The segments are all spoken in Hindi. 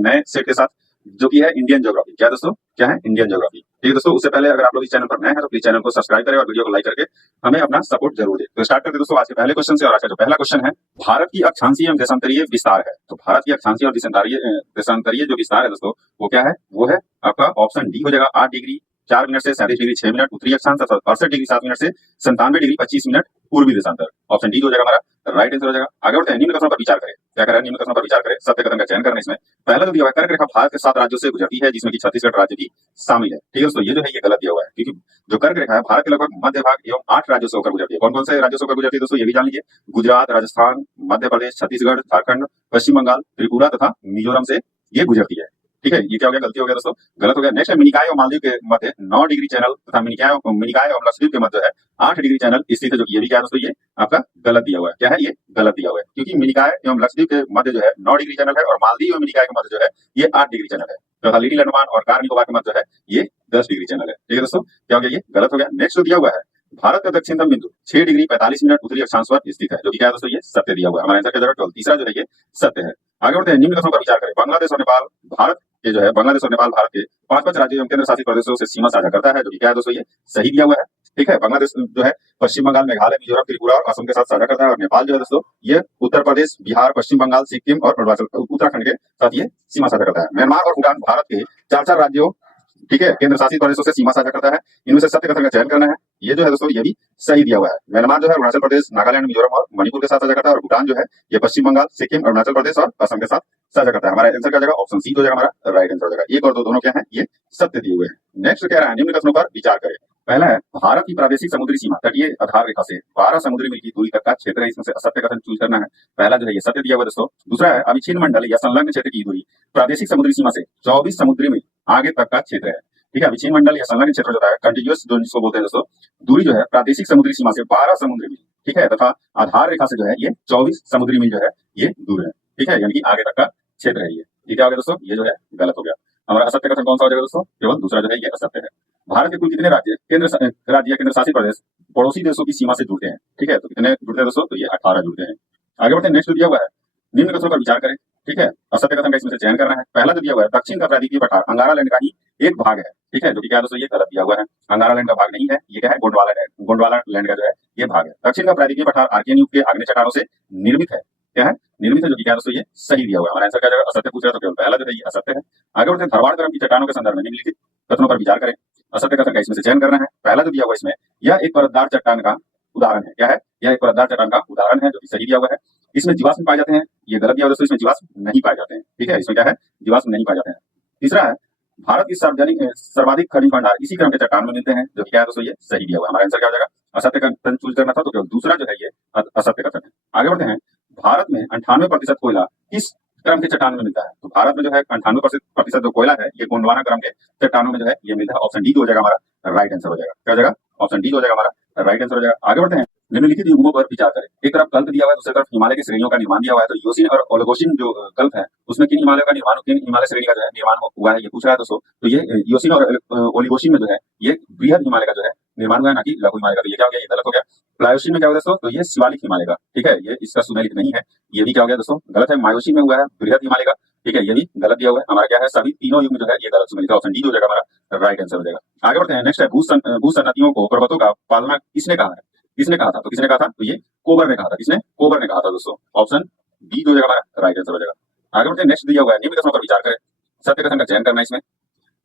नए सेट के साथ जो कि है इंडियन ज्योग्राफी। क्या दोस्तों, क्या है इंडियन ज्योग्राफी। ठीक है दोस्तों, उससे पहले अगर आप लोग इस चैनल पर नए हैं तो प्लीज चैनल को सब्सक्राइब करें और वीडियो को लाइक करके हमें अपना सपोर्ट जरूर दें। तो स्टार्ट करते हैं दोस्तों आज के पहले क्वेश्चन से। और आज का जो पहला क्वेश्चन है, भारत की अक्षांशीय एवं देशांतरीय विस्तार है। तो भारत की अक्षांशीय और देशांतरीय जो विस्तार है दोस्तों, वो क्या है, वो है आपका ऑप्शन डी हो जाएगा 8 डिग्री 4 मिनट से 37 डिग्री 6 मिनट उत्तरी अक्षांश, 68 डिग्री 7 मिनट से 97 डिग्री 25 मिनट पूर्वी देशांतर। ऑप्शन डी हो जाएगा हमारा राइट आंसर हो जाएगा। आगे बढ़ते हैं, निम्न कथनों पर विचार करें। क्या करें, निम्न कथनों पर विचार करें, सत्य कथन का चयन करना है इसमें। पहला जो दिया हुआ है, कर्क रेखा भारत के 7 राज्यों से गुजरती है जिसमें कि छत्तीसगढ़ राज्य भी शामिल है। ठीक है दोस्तों, ये जो है ये गलत दिया हुआ है, क्योंकि जो कर्क रेखा है भारत के लगभग मध्य भाग एवं 8 राज्यों से होकर गुजरती है। कौन कौन से राज्यों से होकर गुजरती है दोस्तों, ये भी जान लीजिए। गुजरात, राजस्थान, मध्य प्रदेश, छत्तीसगढ़, झारखंड, पश्चिम बंगाल, त्रिपुरा तथा मिजोरम से ये गुजरती है। ठीक है, ये क्या हो गया, गलती हो गया दोस्तों, गलत हो गया। नेक्स्ट है, मिनिकाय और मालदीव के मध्य 9 डिग्री चैनल तथा मिनिकाय और लक्षद्वीप के मध्य है 8 डिग्री चैनल स्थित है, जो कि ये भी क्या है दोस्तों, ये आपका गलत दिया हुआ है। क्या है, ये गलत दिया हुआ है, क्योंकि मिनिकाय एवं लक्षद्वीप के मध्य जो है 9 डिग्री चैनल है और मालदीव एवं मिनिकाय के मध्य जो है ये 8 डिग्री चैनल है, तथा लिटिल अंडमान और कार निकोबार के मध्य जो है ये 10 डिग्री चैनल है। ठीक है दोस्तों, क्या हो गया, ये गलत हो गया। नेक्स्ट जो दिया हुआ है, भारत का दक्षिणतम बिंदु 6 डिग्री 45 मिनट उत्तरी अक्षांश पर स्थित है, जो कि क्या है दोस्तों, ये सत्य दिया हुआ है। हमारा आंसर क्या जगह तीसरा जो है ये सत्य है। आगे बढ़ते हैं, निम्न कथनों पर विचार करें। बांग्लादेश और नेपाल भारत के जो है, बांग्लादेश और नेपाल भारत के 5 राज्यों एवं केंद्र शासित प्रदेशों से सीमा साझा करता है, जो कि क्या है दोस्तों, ये सही दिया हुआ है। ठीक है, बांग्लादेश जो है पश्चिम बंगाल, मेघालय, मिजोरम, त्रिपुरा और असम के साथ साझा करता है, और नेपाल जो है दोस्तों ये उत्तर प्रदेश, बिहार, पश्चिम बंगाल, सिक्किम और अरुणाचल उत्तराखंड के साथ ये सीमा साझा करता है। म्यांमार और भूटान भारत के 4 राज्यों, ठीक है, केंद्र शासित प्रदेशों से सीमा साझा करता है। इनमें से सत्य कथन का चयन करना है। ये जो है दोस्तों ये भी सही दिया हुआ है। म्यांमार जो है अरुणाचल प्रदेश, नागालैंड, मिजोरम और मणिपुर के साथ साझा करता है, और भूटान जो है ये पश्चिम बंगाल, सिक्किम, अरुणाचल प्रदेश और असम के साथ साझा करता है। हमारा आंसर क्या जाएगा, ऑप्शन सी हो जाएगा हमारा राइट आंसर हो जाएगा। एक और दो दोनों क्या है, ये सत्य दिए हुए हैं। नेक्स्ट क्या रहा है, निम्न कथनों पर विचार करें। पहला है, भारत की प्रादेशिक समुद्री सीमा तटीय आधार रेखा से 12 समुद्री मील की दूरी तक का क्षेत्र है, इसमें से असत्य कथन चूज करना है। पहला जो है ये सत्य दिया हुआ दोस्तों। दूसरा है, अविच्छिन्न मंडल या संलग्न क्षेत्र की दूरी प्रादेशिक समुद्री सीमा से 24 समुद्री मील आगे तक का क्षेत्र है। ठीक है, अविच्छिन्न मंडल या संलग्न क्षेत्र जो है कंटिन्यूअस जोन जिसको बोलते हैं दोस्तों, दूरी जो है प्रादेशिक समुद्री सीमा से 12 समुद्री मील, ठीक है, तथा आधार रेखा से जो है ये 24 समुद्री मील जो है ये दूर है। ठीक है, यानी कि आगे तक का क्षेत्र है ये। ठीक है, आगे दोस्तों ये जो है गलत हो गया। हमारा असत्य कथन कौन सा हो जाएगा दोस्तों, केवल दूसरा जो है ये असत्य है। भारत के कुल कितने राज्य राज्य या केंद्र शासित प्रदेश पड़ोसी देशों की सीमा से जुड़ते हैं। ठीक है, तो कितने जुड़ते हैं दोस्तों, तो ये 18 जुड़ते हैं। आगे बढ़ते हैं, नेक्स्ट दिया हुआ है, निम्न कथनों पर विचार करें। ठीक है, असत्य कथन का इसमें से चयन करना है। पहला जो दिया हुआ है, दक्षिण का प्रायद्वीपीय पठार अंगारालैंड का ही एक भाग है। ठीक है, जो कि क्या दोस्तों, ये गलत दिया हुआ है। अंगारालैंड का भाग नहीं है, ये क्या है, गोंडवाना लैंड का जो है ये भाग है। दक्षिण का प्रायद्वीपीय पठार आर्कियन युग के आग्नेय चट्टानों से निर्मित है। क्या है, निर्मित है, जो कि क्या दोस्तों, ये सही दिया हुआ है। हमारा आंसर क्या जाएगा, असत्य पूछ रहा है तो केवल पहला जो है ये असत्य है। आगे बढ़ते हैं, धरवाड़ क्रम की चट्टानों के संदर्भ में निम्नलिखित कथनों पर विचार करें। असत्य कथन का इसमें से चयन करना है। पहला जो दिया हुआ है इसमें, यह एक परतदार चट्टान का उदाहरण है। क्या है, यह एक परतदार चट्टान का उदाहरण है, जो कि सही दिया हुआ है। इसमें जीवाश्म पाए जाते हैं, ये गलत दिया हुआ है दोस्तों, इसमें जीवाश्म नहीं पाए जाते हैं। ठीक है, इसमें क्या है, जीवाश्म नहीं पाए जाते हैं। तीसरा है, भारत की सर्वाधिक खनिज भंडार इसी क्रम के चट्टान में मिलते हैं, जो कि क्या है दोस्तों, ये सही दिया हुआ है। हमारा आंसर क्या हो जाएगा, असत्य कथन चूज करना था तो केवल दूसरा जो है ये असत्य कथन है। आगे बढ़ते हैं, भारत में 98% कोयला किस क्रम के चट्टान में मिलता है। तो भारत में जो है 98% जो कोयला है ये गोंडवाना क्रम के चट्टानों में जो है ये मिलता है। ऑप्शन डी हो जाएगा हमारा राइट आंसर हो जाएगा। क्या हो जाएगा, ऑप्शन डी हो जाएगा हमारा राइट आंसर हो जाएगा। आगे बढ़ते हैं, निम्नलिखित युग्मों पर विचार करें। एक तरफ कल्प दिया हुआ है, दूसरी तरफ हिमालय की श्रेणियों का निर्माण दिया हुआ है। तो योसिन और ओलिगोसिन जो कल्प है उसमें किन हिमालय का निर्माण, किन हिमालय श्रेणी का जो है निर्माण हुआ है, ये पूछ रहा है दोस्तों। तो ये योसिन और ओलिगोसिन में जो है ये बृहद हिमालय का जो है निर्माण हुआ है, ना कि लघु हिमालय का। तो ये क्या हो गया, ये गलत हो गया। प्लायोसिन में क्या होगा दोस्तों, तो ये शिवालिक हिमालय का। ठीक है, ये इसका सुमेलित नहीं है, ये भी क्या हो गया दोस्तों, गलत है। मायोसिन में हुआ है बृहद हिमालय का। ठीक है, ये भी गलत दिया हुआ है। हमारा क्या है, सभी तीनों युग में जो है ये गलत सुमेलित है। ऑप्शन डी हो जाएगा हमारा राइट आंसर हो जाएगा। आगे बढ़ते हैं, नेक्स्ट है, भूसन्नतियों को पर्वतों का पालना किसने कहा है। किसने कहा था, तो किसने कहा था, तो ये कोबर ने कहा था। किसने, कोबर ने कहा था दोस्तों। ऑप्शन बी हो जाएगा हमारा राइट आंसर हो जाएगा। आगे बढ़ते हैं, नेक्स्ट दिया हुआ है, निम्न कथनों पर विचार करें। सत्य कथन का चयन करना है इसमें।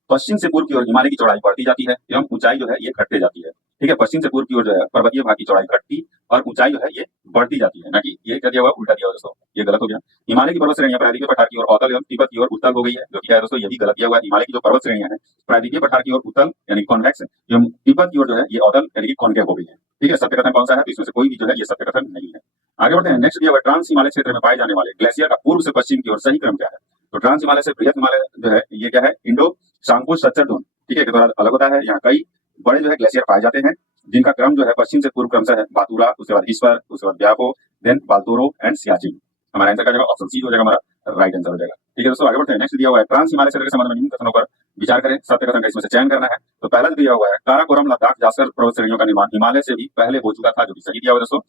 पश्चिम से पूर्व की ओर हिमालय की चौड़ाई बढ़ती जाती है एवं ऊंचाई जो है ये घटते जाती है। ठीक है, पश्चिम से पूर्व की ओर जो है पर्वतीय भाग की चौड़ाई घटती और ऊंचाई जो है ये बढ़ती जाती है, ना कि ये क्या दिया हुआ, उल्टा दिया हुआ दोस्तों, ये गलत हो गया। हिमालय की पर्वत श्रेणियां प्रायद्वीपीय पठार की ओर अवतल एवं तिब्बत की ओर उत्तल हो गई है, जो कि क्या है दोस्तों, ये भी गलत दिया हुआ है। हिमालय की जो पर्वत श्रेणियां हैं प्रायद्वीपीय पठार की ओर उत्तल यानी कॉन्वेक्स एवं तिब्बत की ओर जो है ये अवतल यानी कि कॉन्केव हो गई है। ठीक है, सत्य कथन कौन सा है, तो इसमें से कोई भी जो है ये सत्य कथन नहीं है। आगे बढ़ते हैं, नेक्स्ट दिया हुआ ट्रांस हिमालय क्षेत्र में पाए जाने वाले ग्लेशियर का पूर्व से पश्चिम की ओर सही क्रम क्या है। तो ट्रांस हिमालय से बृहद हिमालय जो है ये क्या है, इंडो सांको स्ट्रक्चर जोन, ठीक है, के द्वारा अलग होता है। यहाँ कई बड़े जो है ग्लेशियर पाए जाते हैं जिनका क्रम जो है पश्चिम से पूर्व क्रम से है, बातुरा, उसके बाद ईश्वर, उसके बाद ब्यापो, देन बाल्तोरो एंड सियाचिन। हमारा आंसर का जाएगा ऑप्शन सी हो जाएगा हमारा राइट आंसर हो जाएगा। ठीक है दोस्तों, आगे बढ़ते हैं, नेक्स्ट दिया हुआ है, ट्रांस हिमालय क्षेत्र के संबंध में निम्न कथनों पर विचार करें। सत्य कथन का इसमें से चयन करना है। तो पहला जो दिया हुआ है, काराकोरम लद्दाख जासकर पर्वत श्रेणियों का निर्माण हिमालय से भी पहले हो चुका था, जो कि सही दिया हुआ है दोस्तों।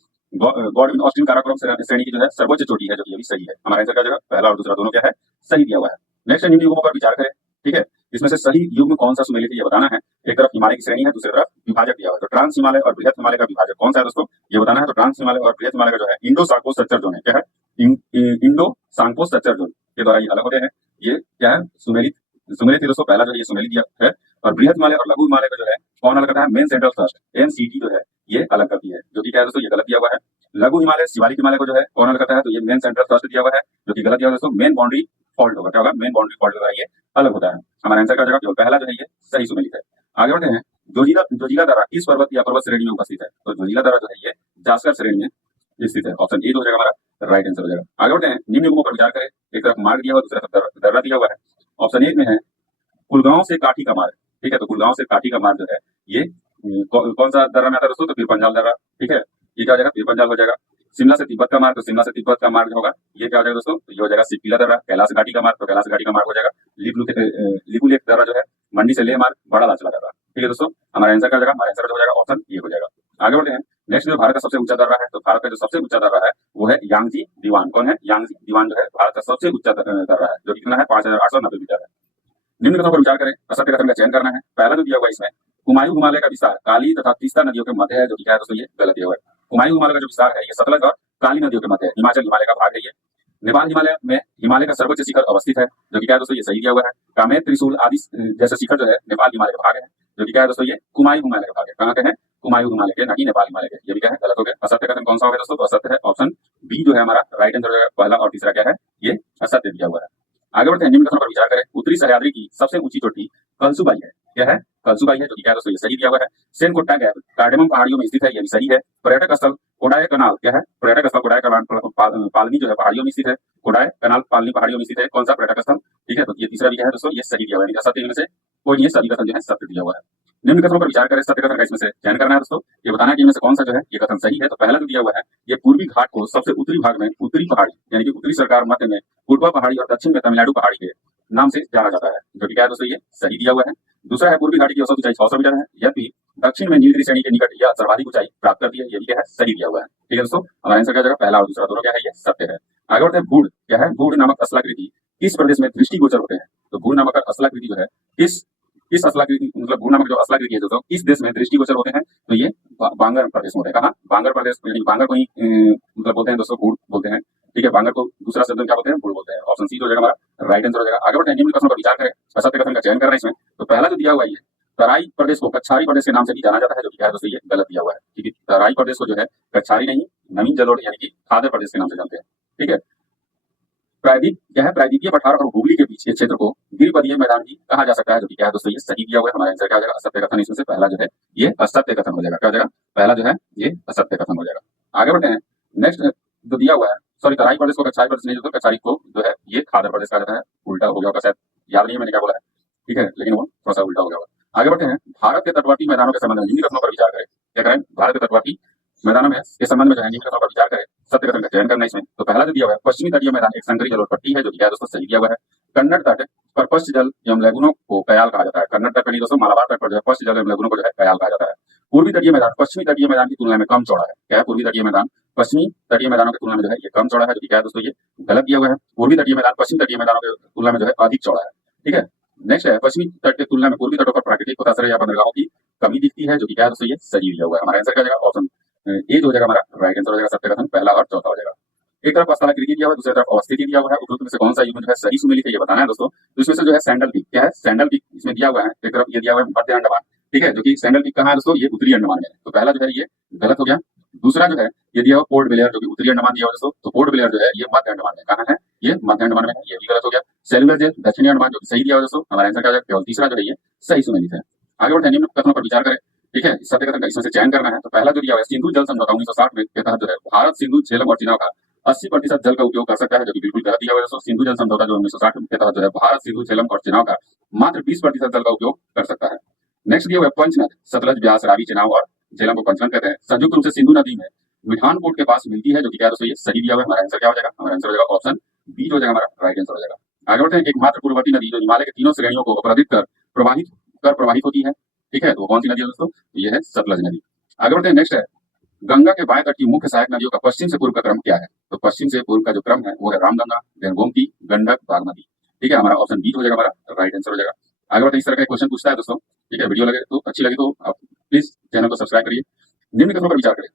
गॉडविन ऑस्टिन काराकोरम श्रेणी की जो है सर्वोच्च चोटी है, जो कि ये भी सही है। हमारा आंसर का जगह पहला और दूसरा दोनों क्या है, सही दिया हुआ है। नेक्स्ट निम्न युग्मों पर विचार करें। ठीक है, इसमें से सही युग्म कौन सा सुमेलित है ये बताना है। एक तरफ हिमालय की श्रेणी है, दूसरी तरफ विभाजक दिया हुआ है। तो ट्रांस हिमालय और बृहत हिमालय का विभाजक कौन सा है दोस्तों, ये बताना है। तो ट्रांस हिमालय और बृहत हिमालय का जो है इंडो सांको स्ट्रक्चर जोन है। क्या है, इंडो सांको स्ट्रक्चर जोन के द्वारा ये अलग होते हैं। ये क्या है, सुमेलित सुमेलित है दोस्तों। पहला जो है ये सुमेलित दिया है। और बृहत हिमालय और लघु हिमालय का जो है कौन अलग करता है, मेन सेंट्रल थ्रस्ट एमसीटी जो है ये अलग करती है, जो कि क्या है दोस्तों, ये गलत दिया हुआ है। लघु हिमालय शिवालिक हिमालय को जो है कौन अलग करता है, तो ये मेन सेंट्रल थ्रस्ट दिया हुआ है, जो कि गलत दिया हुआ है दोस्तों। मेन बाउंड्री फॉल्ट होगा, क्या होगा, मेन बाउंड्री फॉल्ट होगा, ये अलग होता है। हमारा आंसर का जगह केवल पहला जो है ये सही सुमेलित है। आगे बढ़ते हैं। जोजिला दर्रा किस पर्वत या पर्वत श्रेणी में उपस्थित है, तो जोजिला दर्रा जो है ये जास्कर श्रेणी में स्थित है। ऑप्शन ए जो हो जाएगा हमारा राइट आंसर हो जाएगा। आगे बढ़ते हैं। निम्न युग्मों पर विचार करें। एक तरफ मार्ग दिया हुआ, दूसरी तरफ दर्रा दिया हुआ है। ऑप्शन ए में है कुलगांव से काठी का मार्ग। ठीक है, तो कुलगांव से काठी का मार्ग जो है ये कौन सा दर्रा में आता है दोस्तों, तो पीरपंजाल दर्रा। ठीक है, ये क्या हो जाएगा, पीरपंजाल हो जाएगा। शिमला से तिब्बत का मार्ग, तो शिमला से तिब्बत का मार्ग होगा, ये क्या हो जाएगा दोस्तों, ये हो जाएगा सिपीला दर्रा। कैलाश घाटी का मार्ग, तो कैलाश घाटी का मार्ग हो जाएगा। लिपुलेख दर्रा जो है मंडी से लेह मार्ग, बड़ा लाचला दर्रा। ठीक है दोस्तों, हमारा आंसर का जगह, हमारा आंसर हो जाएगा ऑप्शन ये हो जाएगा। आगे बढ़ते हैं। नेक्स्ट जो भारत का सबसे ऊंचा दर्रा है, तो भारत का जो सबसे ऊंचा दर्रा है वो है यांगजी दीवान। कौन है, यांगजी दीवान जो है भारत का सबसे ऊंचा दर्रा है, जो कितना है 5890 मीटर है। निम्न कथनों पर विचार करें, असत्य कथन का चयन करना है। पहला जो दिया हुआ इसमें कुमायूं हिमालय का विस्तार काली तथा तीस्ता नदियों के मध्य है, जो कि क्या है दोस्तों, ये गलत दिया हुआ है। कुमायूं हिमालय का जो विस्तार है ये सतलज और काली नदियों के मध्य है, हिमाचल हिमालय का भाग है ये। नेपाल हिमालय में हिमालय का सर्वोच्च शिखर अवस्थित है, जो कि क्या है दोस्तों, ये सही दिया हुआ है। कामेर त्रिशूल आदि जैसे शिखर जो है नेपाल हिमालय का भाग है, जो कि क्या है दोस्तों, ये कुमायूं हिमालय का भाग है। कहाँ के हैं, कुमायूं हिमालय के, ना कि नेपाल हिमालय के। ये भी क्या है, गलत हो गया। असत्य कथन कौन सा हो गया दोस्तों, तो असत्य है ऑप्शन बी जो है हमारा राइट आंसर हो जाएगा। पहला और तीसरा क्या है, ये असत्य दिया हुआ है। आगे बढ़ते हैं। निम्न कथनों पर विचार करें। उत्तरी सह्याद्री की सबसे ऊंची चोटी कलसुबाई है। क्या है, कलसुबाई है, जो कि क्या है दोस्तों, ये सही दिया हुआ है। सेनकोट्टा गैप कार्डेमम पहाड़ियों में स्थित है, ये भी सही है। पर्यटक स्थल कोडाय कनाल, क्या है, पर्यटक स्थल कोडाय कनाल पालनी जो है पहाड़ियों में स्थित है। कोडाय कनाल पालनी पहाड़ियों में स्थित है, कौन सा पर्यटक स्थल। ठीक है, तो ये तीसरा भी क्या है दोस्तों, ये सही दिया हुआ है। सत्य में से कोई नहीं है, सभी कथन जो है सत्य दिया हुआ है। निम्न कथनों पर विचार करें। सत्य कथन का इसमें से चयन करना है दोस्तों। ये बताना है कि इनमें से कौन सा जो है ये कथन सही है। तो पहला जो दिया हुआ है ये पूर्वी घाट को सबसे उत्तरी भाग में उत्तरी पहाड़ी यानी कि उत्तरी सरकार मध्य में पूर्वा पहाड़ी और दक्षिण में तमिलनाडु पहाड़ी के नाम से जाना जाता है, जो कि क्या है दोस्तों, ये सही दिया हुआ है। दूसरा है पूर्वी घाटी की औसत ऊंचाई 600 मीटर है, यद्यपि दक्षिण में नीलगिरी श्रेणी के निकट यह सर्वाधिक ऊंचाई प्राप्त करती है, ये भी क्या है, सही दिया हुआ है। ठीक है दोस्तों, हमारा आंसर क्या जाएगा, पहला और दूसरा दोनों क्या है, ये सत्य है। आगे बढ़ते हैं। भूड, क्या है, भूड नामक असलाकृति किस प्रदेश में दृष्टिगोचर होते हैं। तो भूड नामक असलाकृति जो है किस असलाकृति, मतलब भूड नामक जो असलाकृति है दोस्तों, किस देश में दृष्टिगोचर होते हैं, तो ये बांगर प्रदेश में होते हैं। कहाँ, बांगर प्रदेश, बांगर को ही मतलब बोलते हैं दोस्तों, भूड बोलते हैं। ठीक है, बांगर को दूसरा शब्द क्या बोलते हैं, भूड बोलते हैं। ऑप्शन सी जो जाएगा हमारा राइट आंसर हो जाएगा। आगे बढ़ते हैं। निम्न कथनों पर विचार करें। असत्य कथन का चयन कर रहे हैं इसमें। तो पहला जो दिया हुआ है तराई प्रदेश को कच्छारी प्रदेश के नाम से भी जाना जाता है, जो कि क्या है दोस्तों, ये गलत दिया हुआ है। क्योंकि तराई प्रदेश को जो है कच्छारी नहीं नवीन जलोढ़ यानी कि खादर प्रदेश के नाम से जानते हैं। ठीक है, प्रायद्वीप, क्या है, प्रायद्वीपीय पठार और हुगली के बीच के क्षेत्र को द्विपदीय मैदान भी कहा जा सकता है, जो कि क्या है दोस्तों, ये सही दिया हुआ है। हमारा आंसर क्या हो जाएगा, असत्य कथन। इसमें से पहला जो है ये असत्य कथन हो जाएगा। क्या हो जाएगा, पहला जो है ये असत्य कथन हो जाएगा। आगे बढ़ते हैं। नेक्स्ट जो दिया हुआ है, सॉरी, तराई प्रदेश को कच्छारी प्रदेश नहीं, जो कच्छारी को जो है ये खादर प्रदेश कहा जाता है। उल्टा हो गया होगा शायद, याद नहीं है मैंने क्या बोला है। ठीक है, लेकिन वो थोड़ा सा उल्टा हो गया होगा। आगे बढ़ते हैं। भारत के तटवर्ती मैदानों के संबंध में निम्न कथनों पर विचार करें। क्या करें, भारत के तटवर्ती मैदानों में के संबंध में जो है निम्न कथनों पर विचार करें। सत्य कथन का चयन करना है इसमें। तो पहला जो दिया हुआ है पश्चिमी तटीय मैदान एक संकरी जलोढ़ पट्टी है, जो कि क्या है दोस्तों, सही दिया हुआ है। कन्नड़ तट पर पश्च जल एवं लैगुनों को कयाल कहा जाता है। कन्नड़ तट नहीं दोस्तों, मालाबार तट पर जो है पश्च जल एवं लैगुनों को जो है कयाल कहा जाता है। पूर्वी तटीय मैदान पश्चिमी तटीय मैदान की तुलना में कम चौड़ा है। क्या है, पूर्वी तटीय मैदान पश्चिमी तटीय मैदानों की तुलना में जो है ये कम चौड़ा है, जो कि क्या है दोस्तों, ये गलत दिया हुआ है। पूर्वी तटीय मैदान पश्चिमी तटीय मैदानों की तुलना में जो है अधिक चौड़ा है। ठीक है, नेक्स्ट है पश्चिमी तट की तुलना में पूर्वी तटों पर प्राकृतिक पोताश्रय या बंदरगाहों की कमी दिखती है, जो कि क्या है दोस्तों, ये सही दिया हुआ है। हमारा आंसर क्या जाएगा, ऑप्शन ए जो हो जाएगा हमारा राइट आंसर हो जाएगा। सत्य कथन पहला और चौथा हो जाएगा। एक तरफ स्थलाकृति दिया हुआ है, दूसरी तरफ अवस्थिति दिया हुआ है। उपरोक्त में से कौन सा युग्म जो है सही सुमेलित है, ये बताना है दोस्तों। तो इसमें से जो है सैंडल पीक, क्या है, सैंडल पीक इसमें दिया हुआ है। एक तरफ ये दिया हुआ है मध्य अंडमान। ठीक है, जो कि सैंडल पीक कहाँ है दोस्तों, ये उत्तरी अंडमान में है। तो पहला जो है ये गलत हो गया। दूसरा जो है ये दिया हुआ पोर्ट ब्लेयर, जो कि उत्तरी अंडमान दिया हुआ दोस्तों। तो पोर्ट ब्लेयर जो है ये मध्य अंडमान में, कहाँ है, ये मध्य अंडमान में है, ये भी गलत हो गया। सेलुलर जेल दक्षिणी अंडमान, जो कि सही दिया हुआ दोस्तों। हमारा आंसर क्या हो जाएगा, केवल तीसरा जो है ये सही सुमेलित है। आगे बढ़ते हैं। निम्न कथनों पर विचार करें। ठीक है, सत्य कथन का इसमें से चयन करना है। तो पहला जो दिया हुआ है सिंधु जल समझौता 1960 में के तहत जो है भारत सिंधु झेलम और चिनाब का 80% जल का उपयोग कर सकता है, जो कि बिल्कुल गलत दिया हुआ है दोस्तों। सिंधु जल समझौता जो 1960 के तहत जो है भारत सिंधु झेलम और चिनाब का मात्र 20% जल का उपयोग कर सकता है। नेक्स्ट दिया हुआ है पंचनद सतलज ब्यास रावी चिनाब और झेलम को पंचनद कहते हैं। संयुक्त रूप से सिंधु नदी में मिठानकोट के पास मिलती है, जो कि क्या दोस्तों, ये सही दिया हुआ है। हमारा आंसर क्या हो जाएगा, हमारा आंसर हो जाएगा ऑप्शन बी जो हो जाएगा हमारा राइट आंसर हो जाएगा। आगे बढ़ते हैं। एकमात्र पूर्ववर्ती नदी जो हिमालय के तीनों श्रेणियों को अपराधित कर प्रवाहित होती है। ठीक है, तो कौन सी नदी है दोस्तों, ये है सतलज नदी। आगे बढ़ते हैं। नेक्स्ट है गंगा के बाएं तट की मुख्य सहायक नदियों का पश्चिम से पूर्व का क्रम क्या है। तो पश्चिम से पूर्व का जो क्रम है वो है रामगंगा, देन गोमती, गंडक, बागमती। ठीक है, हमारा ऑप्शन बी हो जाएगा, हमारा राइट आंसर हो जाएगा। आगे बढ़ते हैं, इस तरह का क्वेश्चन पूछता है दोस्तों। ठीक है, वीडियो लगे तो अच्छी लगी तो आप प्लीज चैनल को सब्सक्राइब करिए। निम्न कथनों पर विचार करें,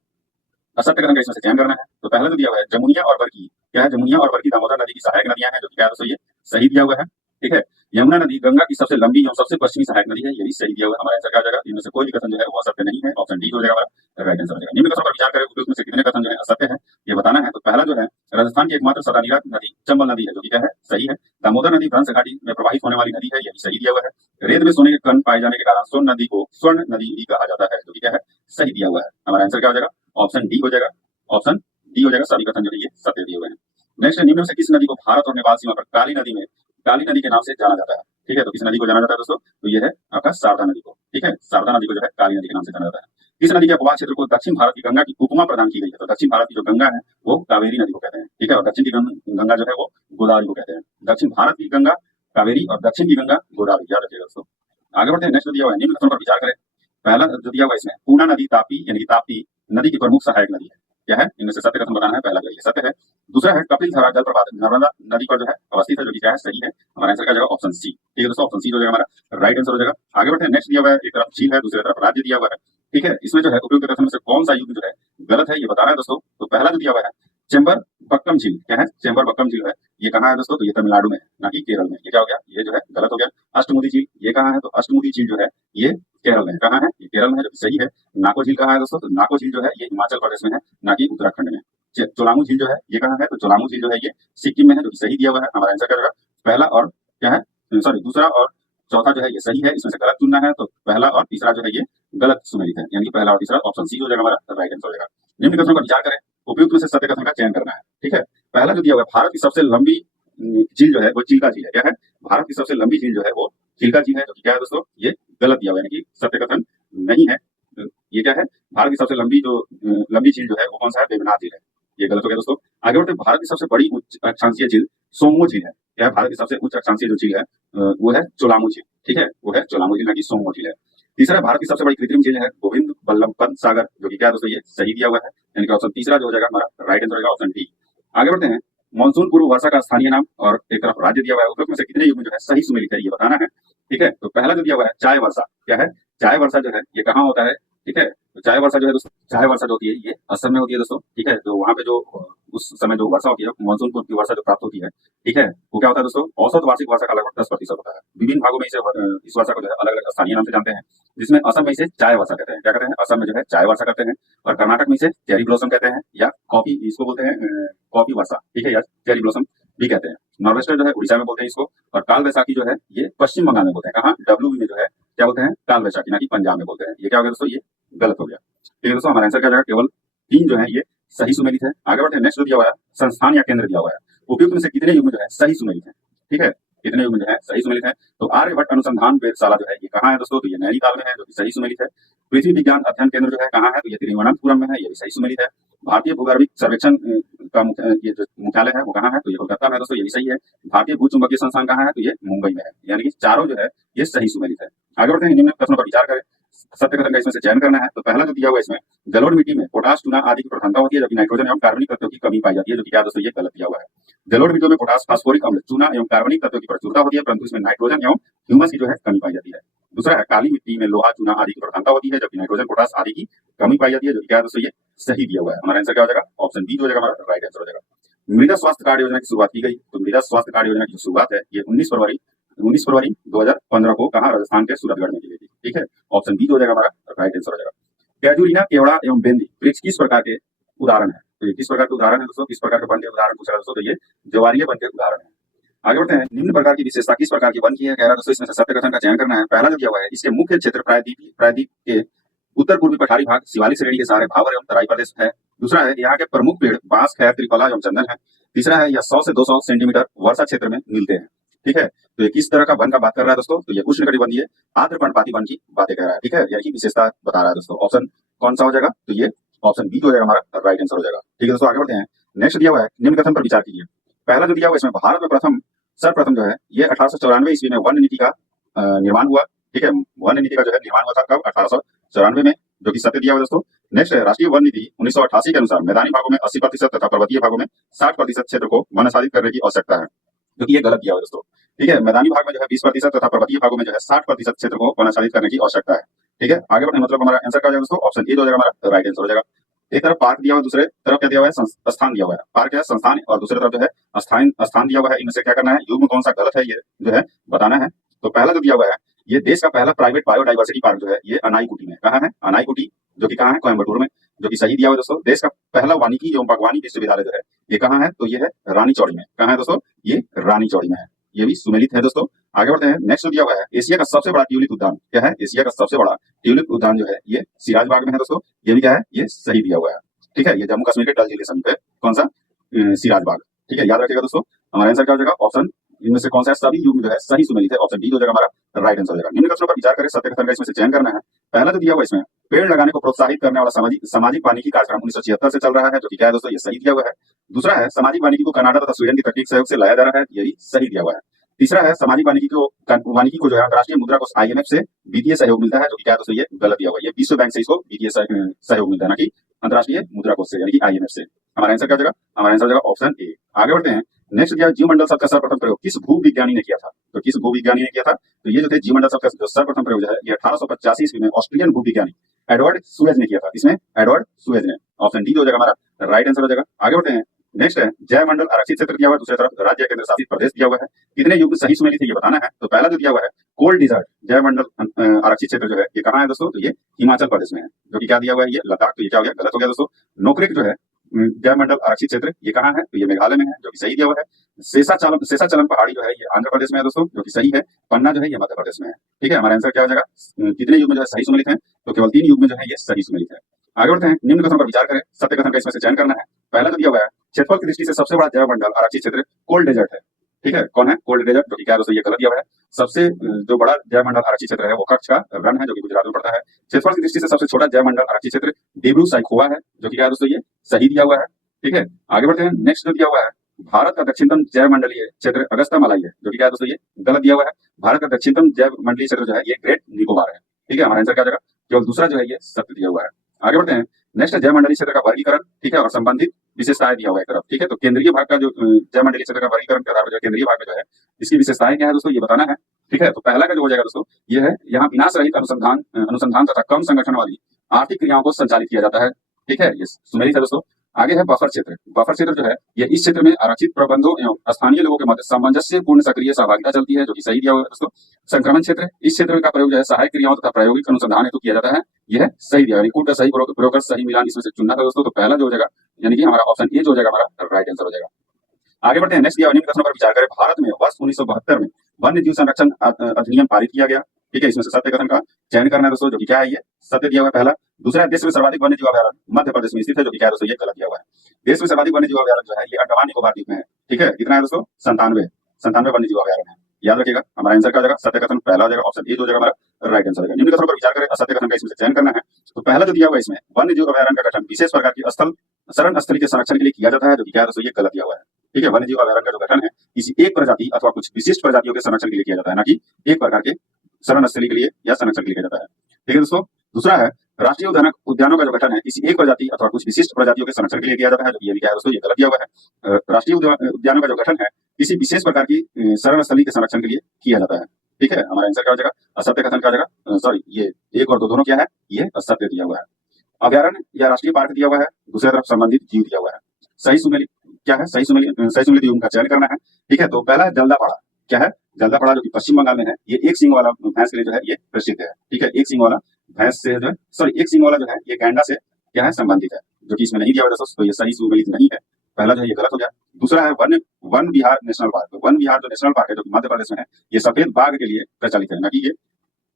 असत्य कथन का इसमें से चयन करना है। तो पहला जो दिया हुआ है जमुनिया और बरकी, क्या है? जमुनिया और बरकी दामोदर नदी की सहायक नदियां हैं, जो कि क्या है दोस्तों, ये सही दिया हुआ है। ठीक है, यमुना नदी गंगा की सबसे लंबी एवं सबसे पश्चिमी सहायक नदी है, ये भी सही दिया हुआ है। हमारा आंसर क्या हो जाएगा? इनमें से कोई भी कथन जो है वो असत्य नहीं है, ऑप्शन डी हो जाएगा हमारा राइट आंसर हो जाएगा। निम्न कथनों पर विचार करें, उपयुक्त में से कितने कथन जो है असत्य है, ये बताना है। तो पहला जो है, राजस्थान की एकमात्र सदानीरा नदी चंबल नदी है, जो कि क्या है? सही है। दामोदर नदी भ्रंश घाटी में प्रवाहित होने वाली नदी है, ये भी सही दिया हुआ है। रेत में सोने के कण पाए जाने के कारण सोन नदी को स्वर्ण नदी भी कहा जाता है, जो कि क्या है? सही दिया हुआ है। हमारा आंसर क्या हो जाएगा? ऑप्शन डी हो जाएगा, ऑप्शन डी हो जाएगा। सभी कथन जो है ये सत्य दिए हुए हैं। नेक्स्ट, निम्न में से किस नदी को भारत और नेपाल सीमा पर काली नदी के नाम से जाना जाता है? ठीक है, तो किस नदी को जाना जाता है दोस्तों? तो ये है आपका शारदा नदी को। ठीक है, शारदा नदी को जो है काली नदी के नाम से जाना जाता है। किस नदी के अपवाह क्षेत्र को दक्षिण भारत की गंगा की उपमा प्रदान की गई है? तो दक्षिण भारत की जो गंगा है वो कावेरी नदी को कहते हैं। ठीक है, और दक्षिण की गंगा जो है वो गोदावरी को कहते हैं। दक्षिण भारत की गंगा कावेरी और दक्षिण की गंगा गोदावरी, याद रखिएगा दोस्तों। आगे बढ़ते हैं, नेक्स्ट दिया हुआ है, निम्न कथनों पर विचार करें। पहला जो दिया हुआ है इसमें, पूर्णा नदी ताप्ती यानी कि ताप्ती नदी की प्रमुख सहायक नदी है, क्या है? इनमें से सत्य कथन बताना है। पहला जो ये सत्य है। दूसरा है कपिल धारा जलप्रपात नर्मदा नदी पर जो है अवस्थित है, जो कि क्या है? सही है। हमारा आंसर क्या हो जाएगा? Option C. ठीक है दोस्तों, ऑप्शन सी हो जाएगा हमारा राइट आंसर हो जाएगा। आगे बढ़ते हैं, नेक्स्ट दिया हुआ है, एक तरफ झील है, दूसरी तरफ राज्य दिया हुआ है। ठीक है, इसमें जो है उपयुक्त कथन में से कौन सा युग्म जो है गलत है, ये बताना है दोस्तों। तो पहला जो दिया हुआ है चेंबर बक्कम झील, क्या है? चेंबर बक्कम झील है, ये कहाँ है दोस्तों? तो ये तमिलनाडु में है, ना कि केरल में। ये क्या हो गया? ये जो है गलत हो गया। अष्टमुदी झील, ये कहाँ है? तो अष्टमुदी झील जो है ये केरल में है। कहाँ है? ये केरल में है, जो सही है। नाको झील कहाँ है दोस्तों? तो नाको झील जो है ये हिमाचल प्रदेश में है, ना कि उत्तराखंड में। चोलामू झील जो है ये कहाँ है? तो चोलामू झील जो है ये सिक्किम में है, जो कि सही दिया हुआ है। हमारा आंसर क्या होगा? पहला और क्या है, सॉरी, दूसरा और चौथा जो है ये सही है। इसमें से गलत चुनना है, तो पहला और तीसरा जो है ये गलत सुमेलित है, यानी कि पहला और तीसरा ऑप्शन सी हो जाएगा हमारा राइट आंसर हो जाएगा। निम्न कथनों पर विचार करें, उपयुक्त में से सत्य कथन का चयन करना है। ठीक है, पहला जो दिया हुआ है, भारत की सबसे लंबी झील जो है वो चिल्का झील है, क्या है? भारत की सबसे लंबी झील जो है वो चिल्का झील है, जो कि क्या है दोस्तों? ये गलत दिया हुआ है, यानी कि सत्य कथन नहीं है। ये क्या है? भारत की सबसे लंबी झील जो है वो कौन सा है? वेवनाथ झील है, ये गलत हो गया दोस्तों। आगे बढ़ते हैं, भारत की सबसे बड़ी उच्च अक्षांशीय झील सोमो झील है, क्या है? भारत की सबसे उच्च अक्षांशीय जो झील है वो है चोलामू झील। ठीक है, वो है चोलामू झील, ना कि सोमो झील है। तीसरा, भारत की सबसे बड़ी कृत्रिम झील है गोविंद बल्लभ पंत सागर, जो कि क्या है दोस्तों? ये सही दिया हुआ है, यानी कि ऑप्शन तीसरा जो हो जाएगा हमारा राइट आंसर होगा ऑप्शन डी। आगे बढ़ते हैं, मानसून पूर्व वर्षा का स्थानीय नाम और एक तरफ राज्य दिया हुआ है, उपयुक्त में से कितने युग्म जो है सही सुमेलित है, ये बताना है। ठीक है, तो पहला जो दिया हुआ है चाय वर्षा, क्या है? चाय वर्षा जो है ये कहाँ होता है? ठीक है, तो चाय वर्षा जो है दोस्तों, चाय वर्षा जो होती है ये असम में होती है दोस्तों। ठीक है, तो वहाँ पे जो उस समय जो वर्षा होती है, मानसून पूर्व की वर्षा जो प्राप्त होती है, ठीक है, वो क्या होता है दोस्तों? औसत वार्षिक वर्षा का लगभग 10% होता है। विभिन्न भागों में इस वर्षा को जो है अलग अलग स्थानीय नाम से जानते हैं, जिसमें असम में इसे चाय वर्षा कहते हैं। क्या कहते हैं? असम में जो है चाय वर्षा कहते हैं, और कर्नाटक में इसे चेरी ब्लॉसम कहते हैं, या कॉफी, इसको बोलते हैं कॉफी वर्षा। ठीक है, या चेरी ब्लॉसम भी कहते हैं। नॉर्वेस्टर जो है उड़ीसा में बोलते हैं इसको, और काल वैसाखी जो है ये पश्चिम बंगाल में बोलते हैं। कहाँ? डब्ल्यू में जो है क्या बोलते हैं? काल वैसाखी, ना कि पंजाब में बोलते हैं। ये क्या हो गया दोस्तों? ये गलत हो गया। ठीक है दोस्तों, हमारा आंसर क्या जाएगा? केवल 3 जो है ये सही सुमेलित है। आगे बढ़ते हैं, नेक्स्ट जो दिया हुआ है, संस्थान या केंद्र दिया हुआ है, उपयुक्त में से कितने युग्म जो है सही सुमेलित है? ठीक है, कितने युग्म जो है सही सुमेलित है? तो आर्यभट्ट अनुसंधान वेधशाला जो है ये कहाँ है दोस्तों? तो ये नैनीताल में है, जो कि सही सुमेलित है। पृथ्वी विज्ञान अध्ययन केंद्र जो है कहाँ है? तो ये तिरुवनंतपुरम में है, ये भी सही सुमेलित है। भारतीय भूगर्भिक सर्वेक्षण का ये जो मुख्यालय है वो कहाँ है? तो ये कोलकाता में है दोस्तों, ये भी सही है। भारतीय भूचुंबकीय संस्थान कहाँ है? तो ये मुंबई में है, यानी कि चारों जो है ये सही सुमेलित है। आगे बढ़ते हैं, निम्न कथनों पर विचार करें, सत्य कथन का इसमें से चयन करना है। तो पहला जो दिया हुआ है इसमें, जलोढ़ मिट्टी में पोटास, चूना आदि की प्रधानता होती है, जबकि नाइट्रोजन एवं कार्बनिक तत्वों की कमी पाई जाती है, जो कि क्या दोस्तों? ये गलत दिया हुआ है। जलोढ़ मिट्टियों में पोटास, फास्फोरिक अम्ल, चूना एवं कार्बनिक तत्वों की प्रचुरता होती है, परंतु इसमें नाइट्रोजन एवं ह्यूमस की जो है कमी पाई जाती है। दूसरा है, काली मिट्टी में लोहा, चूना आदि की प्रधानता होती है, जबकि नाइट्रोजन, पोटास आदि की कमी पाई जाती है, जो कि क्या है दोस्तों? ये सही दिया हुआ है। हमारा आंसर क्या हो जाएगा? ऑप्शन बी हो जाएगा हमारा राइट आंसर हो जाएगा। मृदा स्वास्थ्य कार्ड योजना की शुरुआत की गई, तो मृदा स्वास्थ्य कार्ड योजना की शुरुआत है ये 19 फरवरी 2015 को कहाँ? राजस्थान के सूरतगढ़ में की गई थी। ठीक है, ऑप्शन बी हो जाएगा हमारा राइट आंसर हो जाएगा। कैजुरीना, केवड़ा एवं बेंदी वृक्ष किस प्रकार के उदाहरण है? तो ये किस प्रकार के उदाहरण है दोस्तों? किस प्रकार के वन के उदाहरण पूछा दोस्तों? तो ये ज्वारीय वन के उदाहरण है। आगे बढ़ते हैं, निम्न प्रकार की विशेषता किस प्रकार की वन की है? कह रहा है दोस्तों, इसमें से सत्य कथन का चयन करना है। पहला जो दिया हुआ है, इसके मुख्य क्षेत्र प्रायद्वीप के उत्तर पूर्वी पठारी भाग शिवालिक श्रेणी के सहारे भावर एवं तराई प्रदेश है। दूसरा है, यहाँ के प्रमुख पेड़ बांस, खैर, त्रिफला एवं चंदन है। तीसरा है, यह 100 से 200 सेंटीमीटर वर्षा क्षेत्र में मिलते हैं। ठीक है, तो ये किस तरह का वन का बात कर रहा है दोस्तों? तो ये उष्णकटिबंधीय आर्द्र पर्णपाती वन की बातें कह रहा है। ठीक है, यानी कि विशेषता बता रहा है दोस्तों। ऑप्शन कौन सा हो जाएगा? तो ये ऑप्शन बी हो जाएगा हमारा राइट आंसर हो जाएगा। ठीक है दोस्तों, आगे बढ़ते हैं, नेक्स्ट दिया हुआ है, निम्न कथन पर विचार कीजिए। पहला जो दिया हुआ है इसमें, भारत में सर्वप्रथम जो है ये 1894 ईस्वी में वन नीति का निर्माण हुआ। ठीक है, वन नीति का जो है निर्माण हुआ था कब? 1894 में, जो कि सत्य दिया हुआ दोस्तों। नेक्स्ट है, राष्ट्रीय वन नीति 1988 के अनुसार मैदानी भागों में 80% तथा पर्वतीय भागों में 60% क्षेत्र को वन आच्छादित करने की आवश्यकता है, जो कि ये गलत दिया हुआ दोस्तों। ठीक है, मैदानी भाग में जो है 20% तथा पर्वतीय भागों में जो है 60% क्षेत्र को वनाच्छादित करने की आवश्यकता है। ठीक है, आगे बढ़ने मतलब हमारा आंसर क्या हो जाएगा दोस्तों, ऑप्शन ए जो हो जाएगा हमारा राइट आंसर हो जाएगा। एक तरफ पार्क दिया हुआ है, दूसरे तरफ क्या दिया हुआ है, स्थान दिया हुआ है। पार्क है संस्थान और दूसरे तरफ जो है स्थान स्थान दिया हुआ है। इनमें से क्या करना है, युग्म कौन सा गलत है ये जो है बताना है। तो पहला जो दिया हुआ है, ये देश का पहला प्राइवेट बायोडाइवर्सिटी पार्क जो है ये अनाईकुटी में, कहाँ है, अनाईकुटी जो कि कहाँ है, कोयम्बटूर में, जो कि सही दिया हुआ है दोस्तों। देश का पहला वानिकी एवं बागवानी विश्वविद्यालय जो है ये कहाँ है, तो ये है रानी चौड़ी में। कहाँ है दोस्तों, ये रानी चौड़ी में है, ये भी सुमेलित है दोस्तों। आगे बढ़ते हैं, नेक्स्ट जो दिया हुआ है, एशिया का सबसे बड़ा ट्यूलिप उद्यान क्या है, एशिया का सबसे बड़ा ट्यूलिप उद्यान जो है ये सिराजबाग में है दोस्तों। ये भी क्या है, ये सही दिया हुआ है। ठीक है, ये जम्मू कश्मीर के डल जिले समीप है, कौन सा, सिराजबाग। ठीक है, याद रखिएगा दोस्तों, हमारा आंसर क्या हो जाएगा, ऑप्शन इनमें से कौन सा है, सभी युग जो है सही सुमेलित है, ऑप्शन डी हो जाएगा हमारा राइट आंसर हो जाएगा। निम्न कथनों पर विचार करें, सत्य कथन का इसमें से चयन करना है। पहला जो दिया हुआ इसमें, पेड़ लगाने को प्रोत्साहित करने वाला सामाजिक वानिकी कार्यक्रम 1976 से चल रहा है, जो कि क्या है दोस्तों, ये सही दिया हुआ है। दूसरा है, सामाजिक वानिकी को कनाडा तथा स्वीडन की तकनीक सहयोग से लाया जा रहा है, ये भी सही दिया हुआ है। तीसरा है, सामाजिक वानिकी को जो है अंतर्राष्ट्रीय मुद्रा कोष IMF से वित्तीय सहयोग मिलता है, जो कि क्या है दोस्तों, ये गलत दिया हुआ है। ये विश्व बैंक से इसको वित्तीय सहयोग मिलता है, ना कि अंतर्राष्ट्रीय मुद्रा कोष से यानी कि IMF से। हमारा आंसर क्या हो जाएगा, हमारा आंसर हो जाएगा ऑप्शन ए। आगे बढ़ते हैं, नेक्स्ट दिया जीवमंडल शब्द का सर्वप्रथम प्रयोग किस भूविज्ञानी ने किया था, तो किस भूविज्ञानी ने किया था, तो ये जो थे जीवमंडल शब्द का जो सर्वप्रथम प्रयोग जो है ये 1885 ईस्वी में ऑस्ट्रियन भूविज्ञानी एडवर्ड सुएज ने किया था। इसमें एडवर्ड सुएज ने, ऑप्शन डी हो जाएगा हमारा राइट आंसर हो जाएगा। आगे बढ़ते हैं, नेक्स्ट है, जयमंडल आरक्षित क्षेत्र दिया हुआ है, दूसरी तरफ राज्य केंद्र शासित प्रदेश दिया हुआ है। कितने युग सही सुमेलित है ये बताना है। तो पहला जो दिया हुआ है, कोल्ड डिजर्ट जयमंडल आरक्षित क्षेत्र जो है ये कहाँ है दोस्तों, तो ये हिमाचल प्रदेश में है, जो कि क्या दिया हुआ है, ये लद्दाख। तो ये क्या हो गया, गलत हो गया दोस्तों। नोकरेक जो है जयमंडल आरक्षित क्षेत्र ये कहाँ है, तो ये मेघालय में है, जो कि सही दिया हुआ है। शेषाचलम पहाड़ी जो है ये आंध्र प्रदेश में है दोस्तों, जो कि सही है। पन्ना जो है ये मध्य प्रदेश में है। ठीक है, हमारा आंसर क्या हो जाएगा, कितने युग में जो है सही सुमेलित है, तो केवल 3 युग में जो है ये सही सुमेलित है। आगे बढ़ते हैं, निम्न कथन पर विचार करें, सत्य कथन का इसमें से चयन करना है। पहला जो दिया हुआ है, क्षेत्रफल की दृष्टि से सबसे बड़ा जैवमंडल आरक्षित क्षेत्र कोल्ड डेजर्ट है। ठीक है, कौन है, कोल्ड डेजर्ट, जो कि क्या है दोस्तों, ये गलत दिया हुआ है। सबसे जो बड़ा जैवमंडल आरक्षित क्षेत्र है वो कच्छ का रण है, जो कि गुजरात में पड़ता है। क्षेत्रफल की दृष्टि से सबसे छोटा जैवमंडल आरक्षित क्षेत्र डिब्रू साइखोवा है, जो कि क्या है दोस्तों, ये सही दिया हुआ है। ठीक है, आगे बढ़ते हैं, नेक्स्ट जो दिया हुआ है, भारत का दक्षिणतम जैवमंडलीय क्षेत्र अगस्ता मलाई है, जो कि क्या है दोस्तों, ये गलत दिया हुआ है। भारत का दक्षिणतम जैवमंडलीय क्षेत्र जो है ये ग्रेट निकोबार है। ठीक है, हमारा आंसर क्या हो जाएगा, केवल दूसरा जो है ये सत्य दिया हुआ है। आगे बढ़ते हैं, नेक्स्ट जयमंडलीय क्षेत्र का वर्गीकरण। ठीक है, और संबंधित विशेषताएं दिया हुआ है एक तरफ। ठीक है, तो केंद्रीय भाग का जो जयमंडलीय क्षेत्र का वर्गीकरण के आधार पर जो केंद्रीय भाग में जो है इसकी विशेषताएं क्या है दोस्तों, ये बताना है। ठीक है, तो पहला का जो हो जाएगा दोस्तों, ये है, यहाँ विनाश रहित अनुसंधान तथा कम संगठन वाली आर्थिक क्रियाओं को संचालित किया जाता है। ठीक है, ये सुमेलित है दोस्तों। आगे है बफर क्षेत्र। बफर क्षेत्र जो है ये इस क्षेत्र में आरक्षित प्रबंधों एवं स्थानीय लोगों के मध्य सामंजस्यपूर्ण सक्रिय सहभागिता चलती है, जो कि सही दिया हुआ है दोस्तों। संक्रमण क्षेत्र, इस क्षेत्र का प्रयोग जो है सहायक क्रियाओं तथा प्रायोगिक अनुसंधान हेतु किया जाता है, यह सही दिया, यानी का सही ब्रोकर सही मिलान इसमें से चुनना था दोस्तों। तो पहला जो हो जाएगा यानी कि हमारा ऑप्शन ए जो हो जाएगा हमारा राइट आंसर हो जाएगा। आगे बढ़ते हैं, नेक्स्ट दिया निम्न कथनों पर विचार करें। भारत में वर्ष 1972 में वन्य जीव संरक्षण अधिनियम पारित किया गया। ठीक है, इसमें से सत्य कथन का चयन करना है दोस्तों, जो कि क्या है, ये सत्य दिया हुआ है पहला। दूसरा, देश में सर्वाधिक वन्य जीव अभयारण्य मध्य प्रदेश में स्थित है, जो कि क्या है दोस्तों, ये गलत दिया हुआ है। देश में सर्वाधिक वन्य जीव अभयारण्य जो है ये अंडमान निकोबार द्वीप में है। ठीक है, कितना है दोस्तों, 97 वन्य जीव अभयारण्य है। याद रखिएगा, हमारा आंसर क्या हो जाएगा, सत्य कथन पहला हो जाएगा, ऑप्शन ए जो हो जाएगा हमारा राइट आंसर होगा। निम्न कथनों पर विचार करें, असत्य कथन का इसमें से चयन करना है। तो पहला जो दिया हुआ है इसमें, वन्य जीव अभयारण्य का गठन विशेष प्रकार की शरण स्थली के संरक्षण के लिए किया जाता है, जो कि क्या है दोस्तों, ये गलत दिया हुआ है। ठीक है, वन्य जीव अभयारण्य का जो गठन है किसी एक प्रजाति अथवा कुछ विशिष्ट प्रजातियों के संरक्षण के लिए किया जाता है, ना कि एक प्रकार के शरण स्थली के लिए या संरक्षण के लिए किया जाता है। ठीक है दोस्तों, दूसरा है, राष्ट्रीय उद्यानों का जो गठन है किसी एक प्रजाति अथवा कुछ विशिष्ट प्रजातियों के संरक्षण के लिए किया जाता है, जो ये क्या है दोस्तों, ये गलत दिया हुआ है। राष्ट्रीय उद्यानों का जो गठन है किसी विशेष प्रकार की शरण स्थली के संरक्षण के लिए किया जाता है। ठीक है, हमारा आंसर क्या हो जाएगा, असत्य कथन का हो जाएगा, सॉरी, ये एक और दो दोनों क्या है, ये असत्य दिया हुआ है। अभयारण्य या राष्ट्रीय पार्क दिया हुआ है, दूसरी तरफ संबंधित जीव दिया हुआ है। सही सुमेलित क्या है, सही सुमेलित युग्म का चयन करना है। ठीक है, तो पहला है जल्दापाड़ा। क्या है, जल्दापाड़ा, जो कि पश्चिम बंगाल में है। ये एक सींग वाला भैंस के लिए जो है ये प्रसिद्ध है। ठीक है, एक सींग वाला भैंस से जो है, सॉरी, एक सींग वाला जो है ये गैंडा से क्या है, संबंधित है, जो कि इसमें नहीं दिया हुआ दोस्तों, तो ये सही सुमेलित नहीं है। पहला जो है ये गलत हो गया। दूसरा है वन विहार नेशनल पार्क। वन विहार जो नेशनल पार्क है, जो कि मध्य प्रदेश में है, ये सफेद बाघ के लिए प्रचलित है, ना कि ये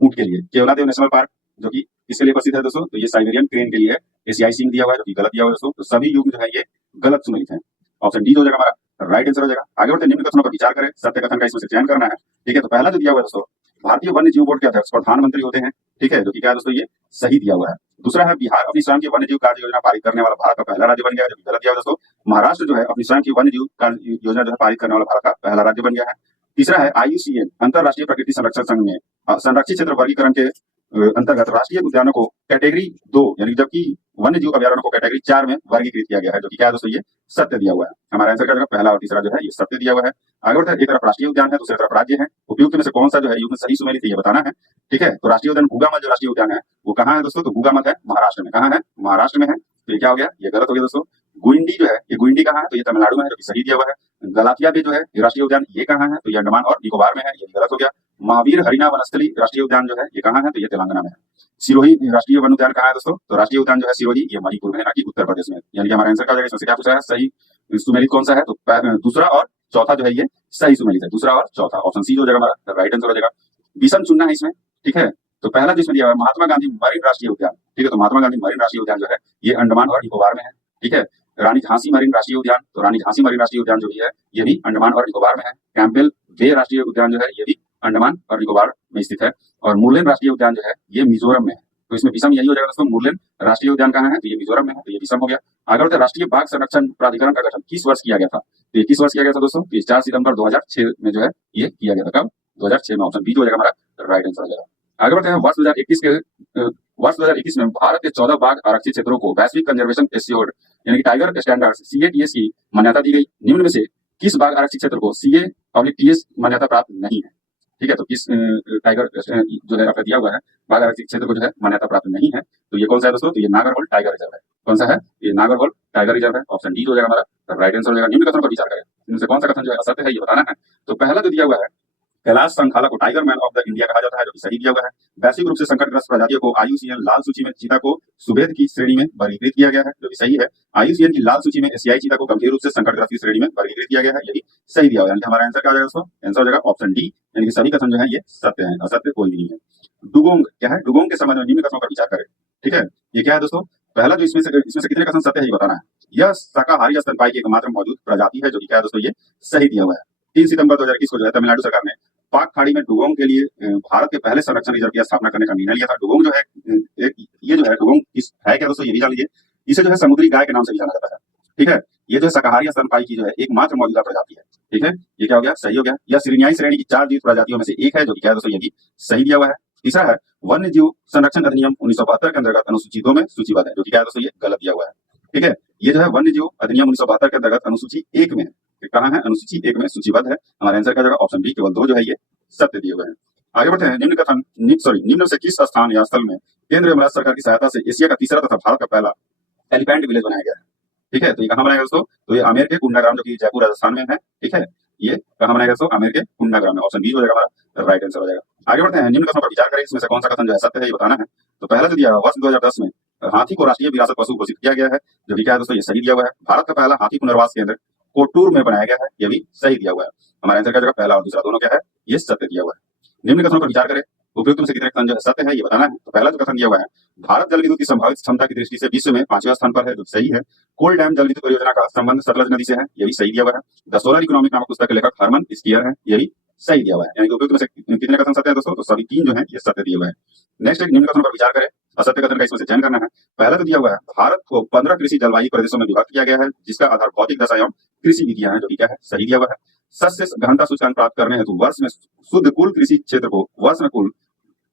ऊंट के लिए। केवलादेव नेशनल पार्क जो कि किसके लिए प्रसिद्ध है दोस्तों, तो ये साइबेरियन क्रेन के लिए है। एशियाई सिंह दिया हुआ है, जो कि गलत दिया हुआ है दोस्तों। तो सभी युग जो है ये गलत सुमेलित है, ऑप्शन डी हो जाएगा हमारा राइट आंसर हो जाएगा। आगे बढ़ते निम्न कथनों पर विचार करें, सत्य कथन का इसमें से चयन करना है। ठीक है, तो पहला जो दिया हुआ है दोस्तों, भारतीय वन्य जीव बोर्ड के अध्यक्ष प्रधानमंत्री होते हैं। ठीक है, जो कि क्या है दोस्तों, ये सही दिया हुआ है। दूसरा है, बिहार अपनी स्वयं की वन्य जीव कार्य योजना पारित करने वाला भारत का पहला राज्य बन गया है, जो कि गलत दिया हुआ है दोस्तों। महाराष्ट्र जो है अपनी स्वयं की वन्य जीव कार्य योजना जो है पारित करने वाला भारत का पहला राज्य बन गया है। तीसरा है, IUCN अंतरराष्ट्रीय प्रकृति संरक्षण संघ में संरक्षित क्षेत्र वर्गीकरण के अंतर्गत राष्ट्रीय उद्यानों को कैटेगरी 2 यानी जबकि वन्य जीव अभयारण्य को कैटेगरी 4 में वर्गीकृत किया गया है, जो कि क्या है दोस्तों, ये सत्य दिया हुआ है। हमारा आंसर क्या होगा, पहला और तीसरा जो है ये सत्य दिया हुआ है। आगे बढ़ते हैं, एक तरफ राष्ट्रीय उद्यान है, दूसरी तरफ राज्य है। उपयुक्त में से कौन सा जो है युग्म सही सुमेलित है ये बताना है। ठीक है, तो राष्ट्रीय उद्यान गुगामत जो राष्ट्रीय उद्यान है वो कहाँ है दोस्तों? तो गुगामत है महाराष्ट्र में। कहाँ है? महाराष्ट्र में है। तो ये क्या हो गया? ये गलत हो गया दोस्तों। गुइंडी जो है, ये गुइंडी कहाँ है? तो ये तमिलनाडु में है, जो कि सही दिया हुआ है। गलाथिया बे जो है ये राष्ट्रीय उद्यान, ये कहाँ है? तो ये अंडमान और निकोबार में है, ये भी गलत हो गया। महावीर हरिना वनस्थली राष्ट्रीय उद्यान जो है ये कहाँ है? तो ये तेलंगाना में है। सिरोही राष्ट्रीय वन उद्यान कहाँ है दोस्तों? तो राष्ट्रीय उद्यान जो है सिरोही ये मणिपुर में है, ना कि उत्तर प्रदेश में। यानी कि हमारा आंसर क्या हो जाएगा? इसमें से क्या पूछा है? सही सुमेलित कौन सा है? तो दूसरा और चौथा जो है ये सही सुमेलित है, दूसरा और चौथा। ऑप्शन सी जो हो जाएगा हमारा राइट आंसर हो जाएगा। विषम चुनना है इसमें। ठीक है, तो पहला जो इसमें दिया हुआ है महात्मा गांधी मरीन राष्ट्रीय उद्यान। ठीक है, तो महात्मा गांधी मरीन राष्ट्रीय उद्यान जो है ये अंडमान और निकोबार में है। ठीक है, रानी झांसी मरीन राष्ट्रीय उद्यान, तो रानी झांसी मरीन राष्ट्रीय उद्यान जो भी है ये भी अंडमान और निकोबार में है। कैंपबेल बे राष्ट्रीय उद्यान जो है ये भी अंडमान और निकोबार में स्थित है। और मुरलेन राष्ट्रीय उद्यान जो है ये मिजोरम में है। तो इसमें विषम यही हो जाएगा दोस्तों, मुरलेन राष्ट्रीय उद्यान कहाँ है? तो ये मिजोरम में है, तो ये विषम हो गया। आगे बढ़ते राष्ट्रीय बाघ संरक्षण प्राधिकरण का गठन किस वर्ष किया गया था? तो ये किस वर्ष किया गया था दोस्तों? तो 4 सितंबर 2006 में जो है ये किया गया था। कब? 2006 में। ऑप्शन बी जो हो जाएगा हमारा राइट आंसर हो जाएगा। आगे बढ़ते हैं, वर्ष 2021 में भारत के 14 बाघ आरक्षित क्षेत्रों को वैश्विक कंजर्वेशन एश्योर्ड यानी कि टाइगर स्टैंडर्ड CATS की मान्यता दी गई। निम्न में से किस बाघ आरक्षित क्षेत्र को CA/TS मान्यता प्राप्त नहीं है? ठीक है, तो किस टाइगर जो है आपका दिया हुआ है बाघ आरक्षित क्षेत्र को जो है मान्यता प्राप्त नहीं है, तो ये कौन सा है दोस्तों? तो ये नागरहोल टाइगर रिजर्व है। कौन सा है? ये नागरहोल टाइगर रिजर्व है। ऑप्शन डी हो जाएगा हमारा राइट आंसर हो जाएगा। निम्न कथन पर विचार करें, इनमें से कौन सा कथन जो है असत्य है ये बताना है। तो पहला जो दिया हुआ है कैलाश संखाला को tiger man of the India कहा जाता है, जो कि सही दिया हुआ है। वैश्विक रूप से संकटग्रस्त प्रजातियों को IUCN लाल सूची में चीता को सुभेद की श्रेणी में वर्गीकृत किया गया है, जो कि सही है। IUCN की लाल सूची में एशियाई चीता को गंभीर रूप से संकटग्रस्त की श्रेणी में वर्गीकृत किया गया है, ये भी सही दिया हुआ है। यानी कि हमारा आंसर क्या आ जाएगा दोस्तों? आंसर हो जाएगा ऑप्शन डी, यानी कि सभी कथन जो है ये सत्य है, असत्य कोई भी नहीं है। डुगोंग क्या है? डुगोंग के संबंध में निम्न कथनों पर विचार करें। ठीक है, ये क्या है दोस्तों? पहला जो इसमें से कितने कथन सत्य है ये बताना है। यह शाकाहारी स्तनपायी की एकमात्र मौजूद प्रजाति है, जो कि क्या है दोस्तों? ये सही दिया हुआ है। 3 सितंबर 2021 को जो है तमिलनाडु सरकार ने पाक खाड़ी में डुगोंग के लिए भारत के पहले संरक्षण रिजर्व की स्थापना करने का निर्णय लिया था। डुगोंग जो है ये जो है डुगोंग है क्या दोस्तों? ये भी जान लीजिए। इसे जो है समुद्री गाय के नाम से भी जाना जाता है। ठीक है, ये जो है शाकाहारी स्तनपायी की जो है एकमात्र मौजूदा प्रजाति है। ठीक है, ये क्या हो गया? सही हो गया। यह सिरनियाई श्रेणी की 4 जीवित प्रजातियों में से एक है, जो कि क्या है दोस्तों? ये भी सही दिया हुआ है। तीसरा है वन्य जीव संरक्षण अधिनियम 1972 के अंतर्गत अनुसूची 2 में सूचीबद्ध है, जो कि क्या है दोस्तों? ये गलत दिया हुआ है। ठीक है, ये जो है वन्य जीव अधिनियम 1972 के अंतर्गत अनुसूची 1 में है। कहाँ है? अनुसूची 1 में सूचीबद्ध है। हमारा आंसर क्या जाएगा? ऑप्शन बी केवल 2 जो है ये सत्य दिए हुए हैं। आगे बढ़ते हैं, निम्न से किस स्थान या स्थल में केंद्र एवं राज्य सरकार की सहायता से एशिया का तीसरा तथा भारत का पहला एलिफेंट विलेज बनाया गया है? ठीक है, तो ये कहाँ बनाया गया दोस्तों? तो ये आमेर के कुंडाग्राम, जो कि जयपुर राजस्थान में है। ठीक है, ये कहाँ बनाया गया दोस्तों? आमेर के कुंडाग्राम में। ऑप्शन बी हो जाएगा हमारा राइट आंसर हो जाएगा। आगे बढ़ते हैं, निम्न कथनों पर विचार करें, इसमें से कौन सा कथन जो है सत्य है ये बताना है। तो पहला जो दिया है वर्ष 2010 में हाथी को राष्ट्रीय विरासत पशु घोषित किया गया है, जो कि क्या है दोस्तों? ये सही दिया हुआ है। भारत का पहला हाथी पुनर्वास केंद्र कोटूर में बनाया गया है, ये भी सही दिया हुआ है। हमारा आंसर क्या जाएगा? पहला और दूसरा दोनों क्या है? ये सत्य दिया हुआ है। निम्न कथनों पर विचार करें, उपयुक्त में से कितने कथन जो है सत्य है ये बताना है। तो पहला जो कथन दिया हुआ है भारत जल विद्युत की संभावित क्षमता की दृष्टि से विश्व में 5वें स्थान पर है, जो सही है। कोल डैम जल विद्युत परियोजना का संबंध सतलज नदी से है, ये भी सही दिया हुआ है। द सोलर इकोनॉमिक नामक पुस्तक के लेखक हरमन स्कियर है, ये भी सही दिया हुआ है। यानी कि उपयुक्त में से कितने कथन सत्य है दोस्तों? तो सभी 3 जो है ये सत्य दिए हुए हैं। नेक्स्ट एक निम्न कथन पर विचार करें, असत्य कथन का इसमें से चयन करना है। पहला तो दिया हुआ है भारत को 15 कृषि जलवायु प्रदेशों में विभाजित किया गया है, जिसका आधार भौतिक दशा एवं कृषि विधियां हैं, जो कि क्या है? सही दिया हुआ है। सस्य गहनता सूचकांक प्राप्त करने हेतु वर्ष में शुद्ध कुल कृषि क्षेत्र को वर्ष में कुल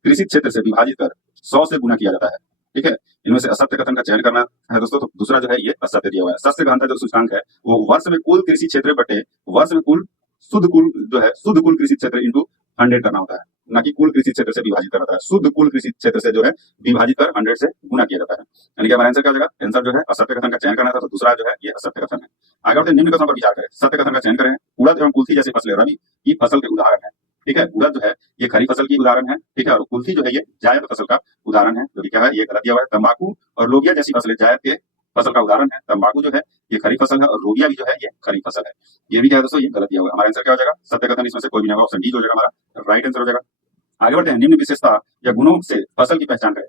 कृषि क्षेत्र से विभाजित कर 100 से गुना किया जाता है। ठीक है, इनमें से असत्य कथन का चयन करना है दोस्तों। तो दूसरा जो है ये असत्य दिया हुआ है। सस्य गहनता जो सूचकांक है वो वर्ष में कुल कृषि क्षेत्र बटे वर्ष में कुल शुद्ध कुल कृषि क्षेत्र इंटू 100 करना होता है, ना कि कुल कृषि क्षेत्र से विभाजित करना होता है। शुद्ध कुल कृषि क्षेत्र से जो है विभाजित कर 100 से गुना किया जाता है। यानी कि हमारा आंसर क्या हो जाएगा? आंसर जो है असत्य कथन का चयन करना था, तो दूसरा जो है ये असत्य कथन है। आगे बढ़ते निम्न कथनों पर विचार करें, सत्य कथन का चयन करें। उड़द एवं कुल्थी जैसी फसलें रबी की फसल के उदाहरण है। ठीक है, उड़द जो है ये खरीफ फसल की उदाहरण है। ठीक है, और कुल्थी जो है ये जायद फसल का उदाहरण है, जो कि क्या है? ये गलत दिया हुआ है। तंबाकू और लोबिया जैसी फसलें जायद के फसल का उदाहरण है। तंबाकू जो है ये खरीफ फसल है और लोबिया भी जो है ये खरीफ फसल है, ये भी क्या है दोस्तों? ये गलत दिया हुआ है। हमारा आंसर क्या हो जाएगा? सत्य कथन इसमें से कोई भी नहीं होगा, ऑप्शन डी हो जाएगा हमारा राइट आंसर हो जाएगा। आगे बढ़ते हैं, निम्न विशेषता या गुणों से फसल की पहचान करें।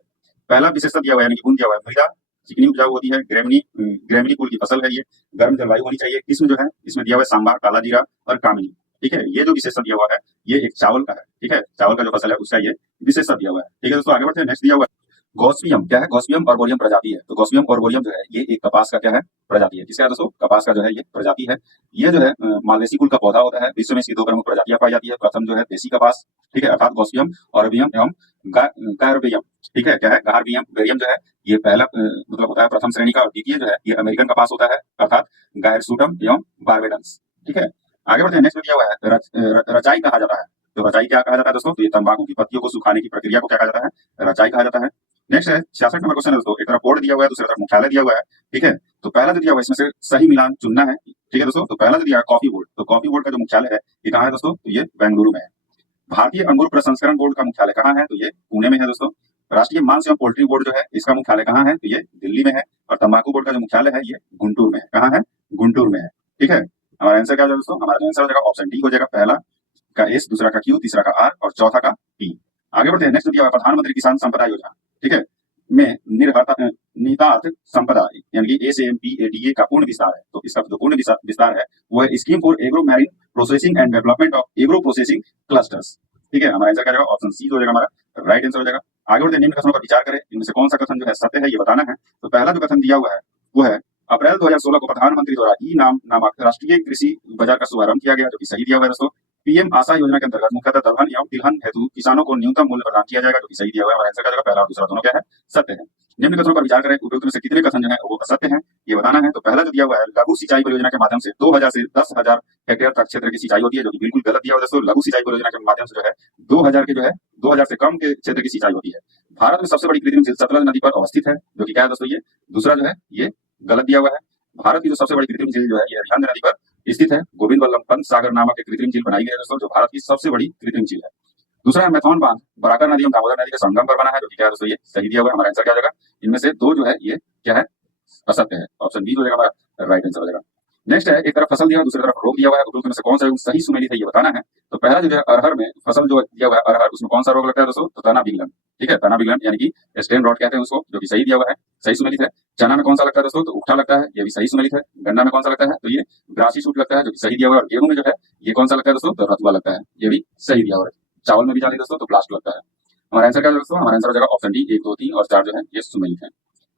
पहला विशेषता दिया हुआ है, यानी कि गुण दिया हुआ है, मृदा चिकनी उपजाऊ होती है, ग्रेमनी कुल की फसल है, ये गर्म जलवायु होनी चाहिए। किस्म जो है इसमें दिया हुआ है सांबार, काला जीरा और कामिनी। ठीक है, ये जो विशेषता दिया हुआ है ये एक चावल का है। ठीक है, चावल का जो फसल है उसका ये विशेषता दिया हुआ है। ठीक है दोस्तों, आगे बढ़ते हैं, नेक्स्ट दिया हुआ है गॉसिपियम। क्या है? गॉसिपियम ऑर्बोरियम प्रजाति है। तो गॉसिपियम ऑर्बोरियम जो है ये एक कपास का क्या है? प्रजाति है। किसका है दोस्तों? कपास का जो है ये प्रजाति है। ये जो है मालवेसी कुल का पौधा होता है। विश्व में इसकी 2 प्रमुख प्रजातियां पाई जाती है। प्रथम जो है देसी कपास, ठीक है, अर्थात गॉसिपियम ऑर्बियम एवं गायरबियम। ठीक है, क्या है? गायरबियम जो है ये पहला मतलब होता है प्रथम श्रेणी का, और द्वितीय जो है ये अमेरिकन कपास होता है, अर्थात गायरसूटम एवं बारबेडंस। ठीक है, आगे बढ़ते हैं, नेक्स्ट दिया हुआ है रचाई कहा जाता है। तो रचाई क्या कहा जाता है दोस्तों? तो ये तंबाकू की पत्तियों को सुखाने की प्रक्रिया को क्या कहा जाता है? रचाई कहा जाता है। नेक्स्ट है 66 नंबर क्वेश्चन है दोस्तों, एक तरफ बोर्ड दिया हुआ है, दूसरी तरफ मुख्यालय दिया हुआ है। ठीक है, तो पहला जो दिया हुआ है इसमें से सही मिलान चुनना है। ठीक है दोस्तों, तो पहला जो दिया है कॉफी बोर्ड, तो कॉफी बोर्ड का जो मुख्यालय है ये कहाँ है दोस्तों? तो ये बेंगलुरु में है। भारतीय अंगूर प्रसंस्करण बोर्ड का मुख्यालय कहाँ है? तो ये पुणे में है दोस्तों। राष्ट्रीय मांस एवं पोल्ट्री बोर्ड जो है इसका मुख्यालय कहाँ है? तो ये दिल्ली में है। और तंबाकू बोर्ड का जो मुख्यालय है ये गुंटूर में है। कहाँ है? गुंटूर में है। ठीक है, हमारा आंसर क्या हो जाएगा दोस्तों? हमारा आंसर हो जाएगा ऑप्शन डी हो जाएगा, पहला का एस, दूसरा का क्यू, तीसरा का आर और चौथा का पी। आगे बढ़ते हैं, नेक्स्ट दिया हुआ है प्रधानमंत्री किसान संपदा योजना। ठीक है, में निहितार्थ संपदा यानी कि ASAMPADA का पूर्ण विस्तार है। तो इसका जो पूर्ण विस्तार है वो है scheme for agro marine processing and development of agro processing clusters. ठीक है, हमारा आंसर क्या जाएगा? ऑप्शन सी हो जाएगा, हमारा राइट आंसर हो जाएगा। आगे बढ़ते हैं, निम्न कथनों पर विचार करें, इनमें से कौन सा कथन जो है सत्य है ये बताना है। तो पहला जो कथन दिया हुआ है वो है अप्रैल 2016 को प्रधानमंत्री द्वारा ई नाम नामक राष्ट्रीय कृषि बाजार का शुभारंभ किया गया, जो कि सही दिया हुआ है दोस्तों। पीएम आशा योजना के अंतर्गत मुख्यतः दलहन एवं तिलहन हेतु किसानों को न्यूनतम मूल्य प्रदान किया जाएगा, जो कि सही दिया हुआ है। हमारा आंसर क्या जाएगा? पहला और दूसरा दोनों क्या है? सत्य है। निम्न कथनों पर विचार करें, उपयुक्त में से कितने कथन जो है वो असत्य है ये बताना है। तो पहला जो दिया हुआ है लघु सिंचाई परियोजना के माध्यम से 2000 से 10,000 हेक्टेयर तक क्षेत्र की सिंचाई होती है, जो कि बिल्कुल गलत दिया हुआ है दोस्तों। लघु सिंचाई परियोजना के माध्यम से जो है 2000 के जो है 2000 से कम के क्षेत्र की सिंचाई होती है। भारत में सबसे बड़ी कृत्रिम झील सतलज नदी पर अवस्थित है, जो कि क्या है दोस्तों? ये दूसरा जो है ये गलत दिया हुआ है। भारत की जो सबसे बड़ी कृत्रिम झील जो है ये हरियाणा नदी पर स्थित है। गोविंद वल्लभ पंत सागर नामक एक कृत्रिम झील बनाई गई है दोस्तों, जो भारत की सबसे बड़ी कृत्रिम झील है। दूसरा है मैथॉन बांध बराकर नदी एवं दामोदर नदी के संगम पर बना है, जो कि क्या है दोस्तों? ये सही दिया हुआ है। हमारा आंसर क्या हो जाएगा? इनमें से दो जो है ये क्या है? असत्य है। ऑप्शन बी जो है हमारा राइट आंसर हो जाएगा। नेक्स्ट है एक तरफ फसल दिया हुआ दूसरी तरफ रोग दिया हुआ है, उपयुक्त में से कौन सा रोग सही सुमेलित है ये बताना है। तो पहला जो है अरहर में फसल जो दिया हुआ है अरहर, उसमें कौन सा रोग लगता है दोस्तों? तो तना विगलन। ठीक है, तना विगलन यानी कि स्टेम रॉट कहते हैं उसको, जो कि सही दिया हुआ है, सही सुमेलित है। चना में कौन सा लगता है दोस्तों? तो उकठा लगता है, ये भी सही सुमेलित है। गन्ना में कौन सा लगता है? तो ये ग्रासी सूट लगता है, जो कि सही दिया हुआ है। और गेहूं में जो है ये कौन सा लगता है दोस्तों? तो रतुआ लगता है, ये भी सही दिया हुआ है। चावल में भी जाने दोस्तों तो ब्लास्ट लगता है। हमारा आंसर क्या दोस्तों? हमारा आंसर हो जाएगा ऑप्शन डी, 1, 2, 3 और 4 जो है ये सुमेलित है।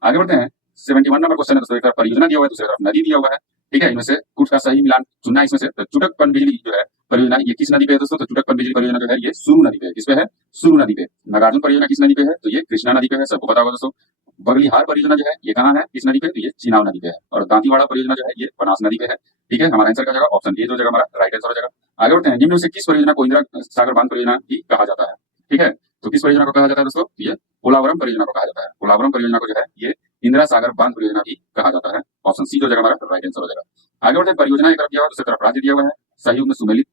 आगे बढ़ते हैं, 71 नंबर क्वेश्चन है दोस्तों, एक तरफ परियोजना दिया हुआ है दूसरी तरफ नदी दिया हुआ है। ठीक है, इनमें से कुछ का सही मिलान चुनना है। इसमें से तो चुटक पनबिजली जो है परियोजना ये किस नदी पे है दोस्तों? तो चुटक पनबिजली परियोजना जो है ये सुरु नदी पे है। किस पे है? सुरु नदी पे। नागार्जुन परियोजना किस नदी पे है? तो ये कृष्णा नदी पे है, सबको पता होगा दोस्तों। बगलीहार परियोजना जो है ये कहाँ है, किस नदी पे? तो ये चिनाव नदी पे है। और दांतीवाड़ा परियोजना जो है ये बनास नदी पे है। ठीक है, हमारा आंसर क्या जाएगा? ऑप्शन ए जो जाएगा हमारा राइट आंसर हो जाएगा। आगे बढ़ते हैं, निम्न में से किस परियोजना को इंदिरा सागर बांध परियोजना भी कहा जाता है? ठीक है, तो किस परियोजना को कहा जाता है दोस्तों? ये पोलावरम परियोजना को कहा जाता है। पोलावरम परियोजना को जो है ये इंदिरा सागर बांध परियोजना भी कहा जाता है। ऑप्शन सी जो जाएगा हमारा राइट आंसर हो जाएगा। आगे बढ़ते हैं, परियोजना एक तरफ दिया हुआ है दूसरी तरफ राज्य दिया हुआ है, सही में सुमेलित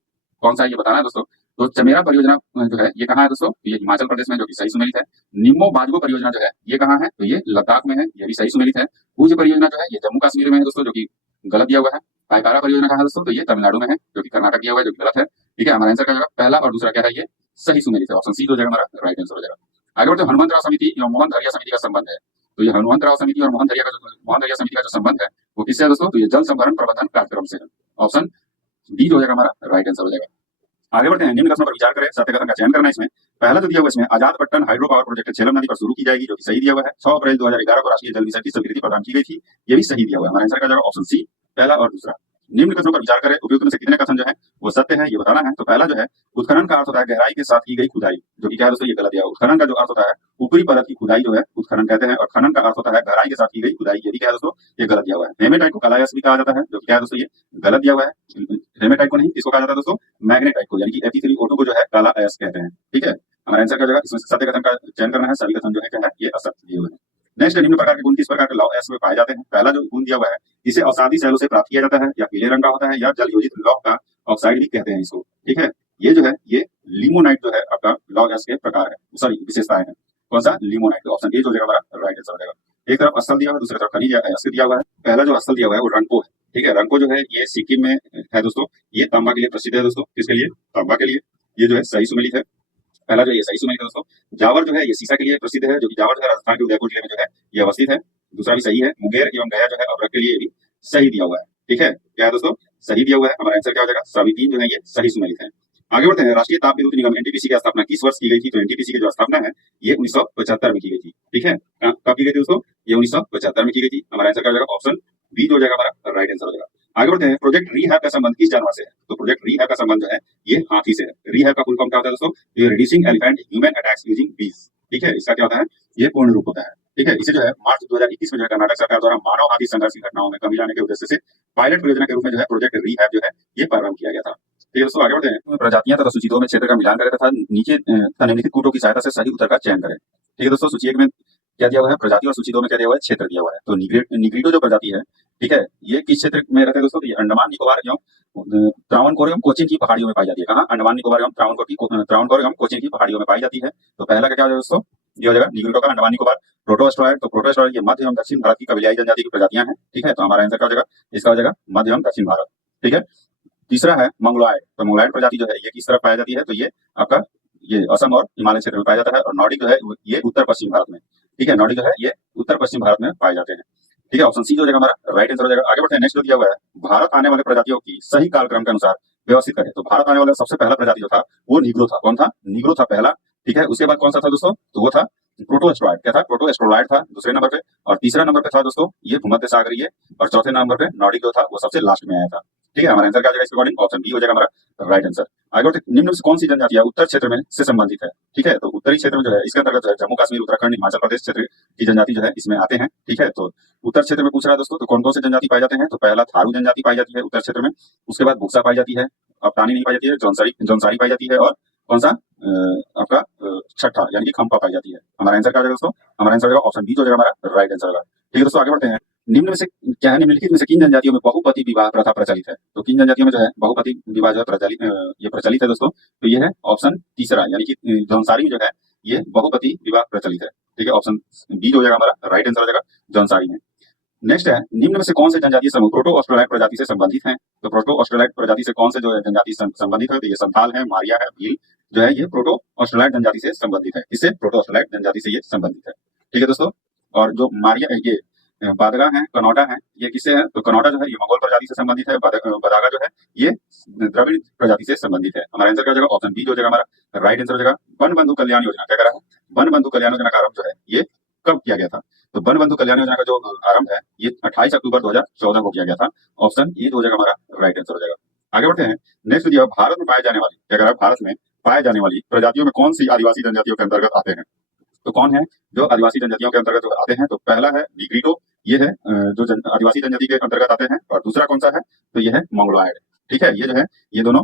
कौन सा है ये बताना है दोस्तों। तो चमेरा परियोजना जो है ये कहाँ है दोस्तों? ये हिमाचल प्रदेश में, जो कि सही सुमेलित है। निम्बो बाजगो परियोजना जो है ये कहाँ है? तो ये लद्दाख में है, ये भी सही सुमेलित है। भुज परियोजना जो है ये जम्मू कश्मीर में है दोस्तों, जो कि गलत दिया हुआ है। पाइकारा परियोजना कहाँ है दोस्तों? तो ये तमिलनाडु में है, जो कि कर्नाटक दिया हुआ है, जो कि गलत है। ठीक है, हमारा आंसर क्या जाएगा? पहला और दूसरा क्या है? ये सही सुमेलित है। ऑप्शन सी जो जाएगा हमारा राइट आंसर हो जाएगा। आगे बढ़ते हनुमंतराव समिति एवं मोहन धरिया समिति का संबंध है। तो ये हनुमंतराव समिति और मोहन धरिया समिति का जो संबंध है वो किससे है दोस्तों? तो ये जल संभरण प्रबंधन कार्यक्रम से है। ऑप्शन डी जो जाएगा हमारा राइट आंसर हो जाएगा। आगे बढ़ते हैं, निम्न कथनों पर विचार करें, सत्य कथन का चयन करना है इसमें। पहला जो दिया हुआ है इसमें Azad Pattan hydro power project Jhelum नदी पर शुरू की जाएगी, जो कि सही दिया हुआ है। 6 अप्रैल 2011 को राष्ट्रीय जल मिशन की स्वीकृति प्रदान की गई थी, ये भी सही दिया हुआ है। हमारा आंसर क्या जाएगा? ऑप्शन सी, पहला और दूसरा। निम्न कथनों पर विचार करें, उपयुक्त में से कितने कथन जो है वो सत्य है ये बताना है। तो पहला जो है उत्खनन का अर्थ होता है गहराई के साथ की गई खुदाई, जो कि क्या है दोस्तों? ये गलत दिया हुआ। उत्खनन का जो अर्थ होता है ऊपरी परत की खुदाई जो है उत्खनन कहते हैं, और खनन का अर्थ होता है गहराई के साथ की गई खुदाई, ये भी क्या है दोस्तों? ये गलत दिया हुआ है। हेमेटाइट को कलायस भी कहा जाता है, जो कि क्या है दोस्तों? ये गलत दिया हुआ है। हेमेटाइट को नहीं, इसको कहा जाता है दोस्तों मैग्नेटाइट को, यानी कि Fe3O2 को जो है काला अयस्क कहते हैं। ठीक है, हमारा आंसर क्या जाएगा? इसमें सत्य कथन का चयन करना है, सभी कथन जो है क्या है ये असत्य दिए हुए हैं। नेक्स्ट, निम्न प्रकार के गुण किस प्रकार के लौह अयस्क में पाए जाते हैं? पहला जो गुण दिया हुआ है इसे अवसादी शैलों से प्राप्त किया जाता है, या पीले रंग का होता है, या जल योजित लौह का ऑक्साइड भी कहते हैं इसको। ठीक है, ये जो है ये लिमोनाइट जो है आपका लौह अयस्क के प्रकार है, सॉरी विशेषताएं हैं। कौन सा? लिमोनाइट। ऑप्शन ए जो जाएगा हमारा राइट आंसर हो जाएगा। एक तरफ स्थल दिया हुआ है दूसरी तरफ खनिज अयस्क दिया हुआ है। पहला जो स्थल दिया हुआ है वो रंगपो है। ठीक है, रंगपो जो है ये सिक्किम में है दोस्तों, ये तांबा के लिए प्रसिद्ध है दोस्तों। किसके लिए? तांबा के लिए। ये जो है सही सुमेलित है। पहला जो ये सही सुमेलित है दोस्तों। जावर जो है ये सीसा के लिए प्रसिद्ध है, जो कि जावर जो है राजस्थान के उदयपुर जिले में जो है ये अवस्थित है, दूसरा भी सही है। मुंगेर एवं गया जो है अभ्रक के लिए भी सही दिया हुआ है। ठीक है, क्या है दोस्तों? सही दिया हुआ है। हमारा आंसर क्या हो जाएगा? सभी तीन जो है ये सही सुमेलित है। आगे बढ़ते हैं, राष्ट्रीय ताप विद्युत निगम एनटीपीसी की स्थापना किस वर्ष की गई थी? तो एनटीपीसी की जो स्थापना है ये 1975 में की गई थी। ठीक है, कब की गई थी दोस्तों? ये 1975 में की गई थी। हमारा आंसर क्या हो जाएगा? ऑप्शन बी जो हो जाएगा हमारा राइट आंसर हो जाएगा। आगे बढ़ते हैं, प्रोजेक्ट रीहैब का संबंध किस जानवर से है? तो प्रोजेक्ट रीहैब का संबंध जो है ये हाथी से है। रीहैब का फुल फॉर्म क्या होता है दोस्तों? ये reducing elephant human attacks using बीज। ठीक है, इसका क्या होता है? ये पूर्ण रूप होता है। ठीक है, इसे जो है मार्च 2021 में जो है कर्नाटक सरकार द्वारा मानव हाथी संघर्ष की घटनाओं में कमी लाने के उद्देश्य से पायलट परियोजना के रूप में जो है प्रोजेक्ट रिहैब जो है ये प्रारंभ किया गया था। ठीक है दोस्तों, आगे बढ़ते हैं। प्रजातियां तथा सूची 2 में क्षेत्र का मिलान करें तथा नीचे निम्नलिखित कूटों की सहायता से सही उत्तर का चयन करें। ठीक है दोस्तों, सूची 1 में क्या दिया हुआ है प्रजाति और सूची 2 में क्या दिया हुआ है क्षेत्र दिया हुआ है। तो निग्रिडो जो प्रजाति है, ठीक है, ये किस क्षेत्र में रहते हैं दोस्तों? तो ये अंडमान निकोबार एवं त्रावणकोर एवं कोचीन की पहाड़ियों में पाई जाती है। कहाँ? अंडमान निकोबार एवं त्रावणकोर एवं कोचीन की पहाड़ियों में पाई जाती है। तो पहला क्या हो दोस्तों? ये हो जाएगा निग्रिडो का अंडमान निकोबार। प्रोटोएस्ट्रॉयड, तो प्रोटोएस्ट्रॉयड ये मध्य एवं दक्षिण भारत की कबिलियाई जनजाति की प्रजातियां हैं। ठीक है, तो हमारा आंसर क्या हो जाएगा? इसका हो जाएगा मध्य एवं दक्षिण भारत। ठीक है, तीसरा है मंगोलॉयड। तो मंगोलॉयड प्रजाति जो है ये किस तरफ पाई जाती है? तो ये आपका ये असम और हिमालय क्षेत्र में पाया जाता है। और नॉर्डिक जो है ये उत्तर पश्चिम भारत में, ठीक है, नॉर्डिक जो है ये उत्तर पश्चिम भारत में पाए जाते हैं। ठीक है, ऑप्शन सी जो हो जाएगा हमारा राइट आंसर हो जाएगा। आगे बढ़ते हैं, नेक्स्ट जो दिया हुआ है भारत आने वाले प्रजातियों की सही कालक्रम के अनुसार व्यवस्थित करें। तो भारत आने वाला सबसे पहला प्रजाति जो था वो नीग्रो था। कौन था? नीग्रो था पहला। ठीक है, उसके बाद कौन सा था दोस्तों? तो वो था प्रोटोएस्ट्रॉयड। क्या था? प्रोटोएस्ट्रोलाइड था दूसरे नंबर पे। और तीसरा नंबर पे था दोस्तों ये भूमध्य सागरीय। और चौथे नंबर पे नॉर्डिक जो था वो सबसे लास्ट में आया था। ठीक है, हमारा आंसर क्या हो जाएगा इसके अकॉर्डिंग? ऑप्शन बी हो जाएगा हमारा राइट आंसर। आगे बढ़ते निम्न में से कौन सी जनजातियां उत्तर क्षेत्र में से संबंधित है? ठीक है, तो उत्तरी क्षेत्र में जो है इसके अंतर्गत जो है जम्मू कश्मीर, उत्तराखंड, हिमाचल प्रदेश क्षेत्र की जनजाति जो है इसमें आते हैं। ठीक है, तो उत्तर क्षेत्र में पूछ रहा है दोस्तों, तो कौन कौन से जनजाति पाए जाते हैं? तो पहला थारू जनजाति पाई जाती है उत्तर क्षेत्र में। उसके बाद बुक्सा पाई जाती है, अफगानी नहीं पाई जाती है, जौनसारी पाई जाती है। और कौन सा आपका छठा यानी कि खंपा पाई जाती है। हमारा आंसर क्या हो जाएगा दोस्तों? हमारा आंसर होगा ऑप्शन बी जो हो जाएगा हमारा राइट आंसर होगा। ठीक है दोस्तों, आगे बढ़ते हैं। निम्न में से क्या है? निम्नलिखित में से किन जनजातियों में बहुपति विवाह प्रथा प्रचलित है? तो किन जनजातियों में जो है बहुपति विवाह जो है प्रचलित है दोस्तों? तो ये है ऑप्शन तीसरा यानी कि जौनसारी में जो है ये बहुपति विवाह प्रचलित है। ठीक है, ऑप्शन बी जो हो जाएगा हमारा राइट आंसर हो जाएगा जौनसारी में। नेक्स्ट है, निम्न में से कौन से जनजातीय समूह प्रोटो ऑस्ट्रेलाइड प्रजाति से संबंधित हैं? तो प्रोटो ऑस्ट्रेलाइड प्रजाति से कौन से जो है जनजाति संबंधित है? तो ये संथाल है, मारिया है, भील जो है ये प्रोटो ऑस्ट्रेलाइड जनजाति से संबंधित है। इससे प्रोटो ऑस्ट्रेलाइड जनजाति से ये संबंधित है। ठीक है दोस्तों, और जो मारिया ये बादगा है, कनौटा है, ये किससे है? तो कनौटा जो है ये मंगोल प्रजाति से संबंधित है। बदागा जो है ये द्रविड़ प्रजाति से संबंधित है। हमारा आंसर क्या हो जाएगा? ऑप्शन बी जो हो जाएगा हमारा राइट आंसर हो जाएगा। वन बंधु कल्याण योजना क्या कर रहा है? वन बंधु कल्याण योजना का आरंभ जो है ये कब किया गया था? तो वन बंधु कल्याण योजना का जो आरंभ है ये 28 अक्टूबर 2014 को किया गया था। ऑप्शन ए हो जाएगा हमारा राइट आंसर हो जाएगा। आगे बढ़ते हैं, नेक्स्ट दिया भारत में पाए जाने वाली क्या कर रहा है? भारत में पाए जाने वाली प्रजातियों में कौन सी आदिवासी जनजातियों के अंतर्गत आते हैं? तो कौन है जो आदिवासी जनजातियों के अंतर्गत जो आते हैं? तो पहला है निग्रिडो, ये है जो आदिवासी जनजाति के अंतर्गत आते हैं। और दूसरा कौन सा है? तो ये है मंगोलॉयड। ठीक है, ये जो है ये दोनों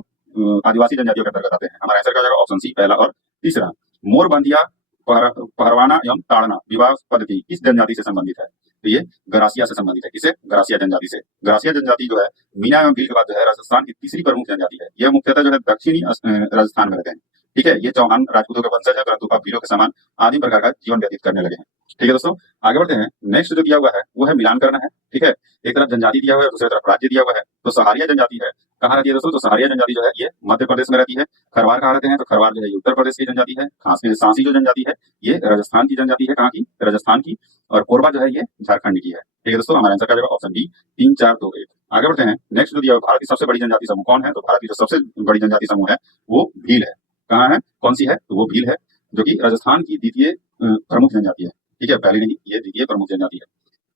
आदिवासी जनजातियों के अंतर्गत आते हैं। हमारा आंसर क्या हो जाएगा? ऑप्शन सी पहला और तीसरा। मोरबंदिया पहरवाना एवं ताड़ना विवाह पद्धति किस जनजाति से संबंधित है? तो ये गरासिया से संबंधित है। किसे? गरासिया जनजाति से। गरासिया जनजाति जो है मीना एवं भील के बाद जो है राजस्थान की तीसरी प्रमुख जनजाति है। यह मुख्यतः जो है दक्षिणी राजस्थान में रहते हैं। ठीक है, ये चौहान राजपूतों के वंशज है, परंतु अब भीलों के समान आदि प्रकार का जीवन व्यतीत करने लगे हैं। ठीक है दोस्तों, आगे बढ़ते हैं। नेक्स्ट जो दिया हुआ है वो है मिलान करना है। ठीक है, एक तरफ जनजाति दिया हुआ है, दूसरी तरफ राज्य दिया हुआ है। तो सहारिया जनजाति है, कहाँ रहती है दोस्तों? तो सहारिया जनजाति जो है ये मध्य प्रदेश में रहती है। खरवार कहाँ रहते हैं? तो खरवार जो है ये उत्तर प्रदेश की जनजाति है। सांसी जो जनजाति है ये राजस्थान की जनजाति है। कहाँ की? राजस्थान की। और कोरबा जो है ये झारखंड की है। ठीक है दोस्तों, हमारा आंसर क्या होगा? Option B 3 4 2 1। आगे बढ़ते हैं, नेक्स्ट जो दिया हुआ भारत की सबसे बड़ी जनजाति समूह कौन है? तो भारत की जो सबसे बड़ी जनजाति समूह है वो भील है। कहाँ है? कौन सी है? तो वो भील है जो कि राजस्थान की द्वितीय प्रमुख जनजाति है। ठीक है, पहली नहीं, ये द्वितीय प्रमुख जनजाति है।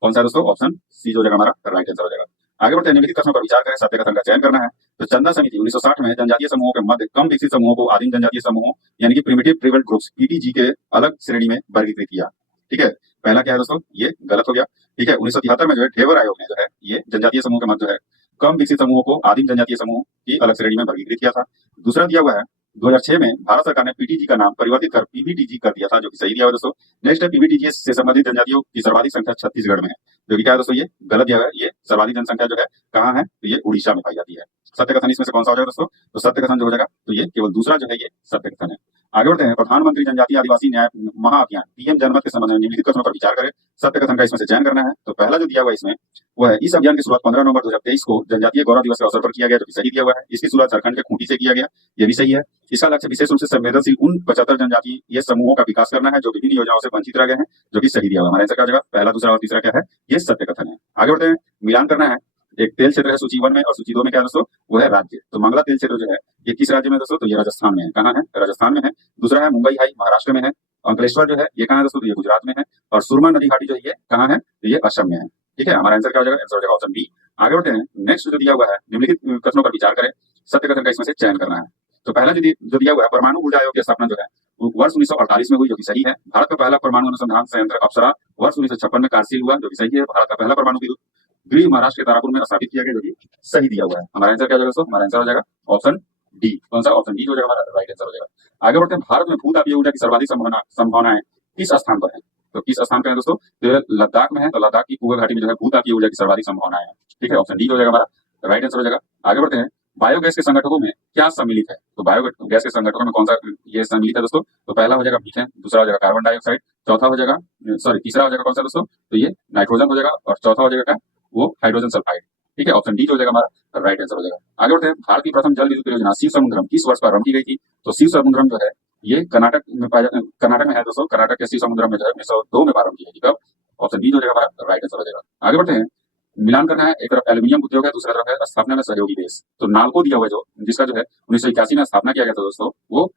कौन सा दोस्तों? ऑप्शन सी जो हो जाएगा हमारा राइट आंसर हो जाएगा। आगे बढ़ते हैं, निम्नलिखित कथनों पर विचार करें, सत्य कथन का चयन करना है। तो चंदा समिति 1960 में जनजातीय समूहों के मध्य कम विकसित समूहों को आदिम जनजातीय समूहों यानी कि प्रिमिटिव ट्राइबल ग्रुप्स पीटीजी के अलग श्रेणी में वर्गीकृत किया। ठीक है, पहला क्या है दोस्तों? ये गलत हो गया। ठीक है, 1973 में जो है ढेबर आयोग ने जो है ये जनजातीय समूह के मध्य जो है कम विकसित समूहों को आदिम जनजातीय समूह की अलग श्रेणी में वर्गीकृत किया था। दूसरा दिया हुआ है 2006 में भारत सरकार ने पीटीजी का नाम परिवर्तित कर पीबीटीजी कर दिया था, जो कि सही दिया हुआ दोस्तों। नेक्स्ट है, पीबीटीजी से संबंधित जनजातियों की सर्वाधिक संख्या छत्तीसगढ़ में है, जो कि क्या है दोस्तों? ये गलत दिया हुआ है। ये सर्वाधिक जनसंख्या जो है कहाँ है? तो ये उड़ीसा में पाई जाती है। सत्य कथन इसमें से कौन सा हो जाएगा दोस्तों? तो सत्य कथन जो हो जाएगा तो ये केवल दूसरा जो है ये सत्य कथन है। आगे बढ़ते हैं, प्रधानमंत्री जनजातीय आदिवासी न्याय महाअभियान पीएम जनमत के संबंध में निम्नलिखित कथनों पर विचार करें। सत्य कथन का इसमें से चयन करना है। तो पहला जो दिया हुआ है इसमें वो है, इस अभियान की शुरुआत 15 नवंबर 2023 को जनजातीय गौरव दिवस के अवसर पर किया गया, जो कि सही दिया हुआ है। इसकी शुरुआत झारखंड के खूंटी से किया गया, ये भी सही है। इसका लक्ष्य विशेष रूप से संवेदनशील उन 75 जनजातीय समूहों का विकास करना है जो विभिन्न योजनाओं से वंचित रह गए हैं, जो कि सही दिया हुआ है। हमारा आंसर क्या हो जाएगा? पहला, दूसरा और तीसरा क्या है? ये सत्य कथन है। आगे बढ़ते हैं, मिलान करना है। एक तेल क्षेत्र है सूची 1 में और सूची 2 में क्या है दोस्तों? वो है राज्य। तो मंगला तेल क्षेत्र जो है ये किस राज्य में दोस्तों? तो ये राजस्थान में है। कहाँ है? राजस्थान में है। दूसरा है मुंबई हाई, महाराष्ट्र में है। अंकलेश्वर जो है ये कहाँ है दोस्तों? तो ये गुजरात में है। और सुरमा नदी घाटी जो है ये कहाँ है? तो ये असम में है। ठीक है, हमारा आंसर क्या हो जाएगा? आंसर हो जाएगा ऑप्शन बी। आगे बढ़ते हैं, नेक्स्ट जो दिया हुआ है निम्नलिखित कथनों पर विचार करें। सत्य कथन का इसमें से चयन करना है। तो पहला जो दिया हुआ है, परमाणु ऊर्जा आयोग की स्थापना जो है वर्ष 1948 में हुई, जो कि सही है। भारत का पहला परमाणु अनुसंधान संयंत्र अप्सरा वर्ष 1956 में कार्यशील हुआ, जो कि सही है। भारत का पहला परमाणु विद्युत गृह महाराष्ट्र के तारापुर में स्थापित किया गया, जो कि सही दिया हुआ है। हमारा आंसर क्या हो जाएगा दोस्तों? हमारा आंसर हो जाएगा ऑप्शन डी। कौन सा? ऑप्शन डी जो हो जाएगा हमारा राइट आंसर हो जाएगा। आगे बढ़ते हैं। भारत में भूतापीय ऊर्जा की सर्वाधिक संभावनाएं किस स्थान पर है? तो किस स्थान पर है दोस्तों? तो ये लद्दाख में है, तो लद्दाख की पूर्व घाटी में जो है भूतापीय ऊर्जा की सर्वाधिक संभावनाएं है। ठीक है, ऑप्शन डी हो जाएगा हमारा राइट आंसर हो जाएगा। आगे बढ़ते हैं। बायोगैस के संगठकों में क्या सम्मिलित है? तो बायोगैस के संगठकों में कौन सा ये सम्मिलित है दोस्तों? तो पहला हो जाएगा मीथेन, दूसरा हो जाएगा कार्बन डाइऑक्साइड, चौथा हो जाएगा तीसरा हो जाएगा कौन सा दोस्तों? तो ये नाइट्रोजन हो जाएगा, और चौथा हो जाएगा क्या? वो हाइड्रोजन सल्फाइड। ठीक है, ऑप्शन डी जो हो जाएगा हमारा राइट आंसर हो जाएगा। आगे बढ़ते हैं। भारत की प्रथम जल विद्युत परियोजना शिव समुद्रम किस वर्ष प्रारंभ की गई थी? तो शिव समुद्रम जो है ये कर्नाटक में है दोस्तों। कर्नाटक के शिव समुद्रम में जो है 1902 में प्रारंभ की गई थी। कब? ऑप्शन डी जो हो जाएगा हमारा राइट आंसर हो जाएगा। आगे बढ़ते हैं। मिलान करना है, एक तरफ एल्यूमिनियम उद्योग है, दूसरा तरफ है स्थापना में सहयोगी देश। तो नाल्को दिया हुआ है, जो जिसका जो है 1981 में स्थापना किया गया था दोस्तों, वो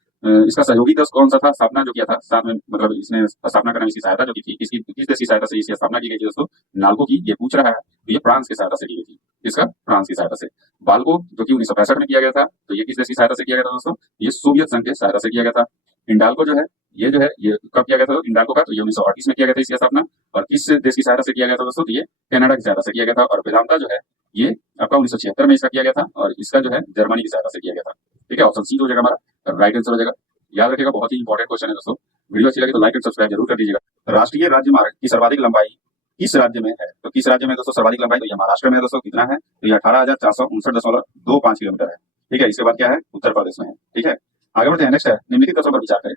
इसका सहयोगी देश कौन सा था? स्थापना जो किया था साथ में, मतलब इसने स्थापना करने में इसकी सहायता जो की थी, किस देश की सहायता से इसकी स्थापना की गई थी दोस्तों? नाल्को की। ये पूछ रहा है, तो ये फ्रांस की सहायता से की गई थी। इसका फ्रांस की सहायता से। बाल्को जो कि 1965 में किया गया था, तो ये किस देश की सहायता से किया गया था दोस्तों? ये सोवियत संघ के सहायता से किया गया था। इंडाल्को जो है ये कब किया गया था इंडाल्को का? तो ये 1938 में किया गया था इसकी स्थापना। और किस देश की सहायता से किया गया था दोस्तों? तो ये कनाडा की सहायता से किया गया था। और वेदांता जो है ये आपका 1976 में इसका किया गया था, और इसका जो है जर्मनी की सहायता से किया गया था। ठीक है, ऑप्शन सी हो जाएगा हमारा राइट आंसर हो जाएगा। याद रखिएगा, बहुत ही इंपॉर्टेंट क्वेश्चन है दोस्तों। वीडियो अच्छी लगे तो लाइक एंड सब्सक्राइब जरूर कर दीजिएगा। राष्ट्रीय राजमार्ग की सर्वाधिक लंबाई किस राज्य में है? तो किस राज्य में दोस्तों सर्वाधिक लंबाई? तो ये महाराष्ट्र में है दोस्तों। कितना है? तो ये 18,459.25 किलोमीटर है। ठीक है, इसके बाद क्या है? उत्तर प्रदेश में है। ठीक है, आगे बढ़ते हैं। नेक्स्ट है, निम्नलिखित तथ्यों पर विचार करें।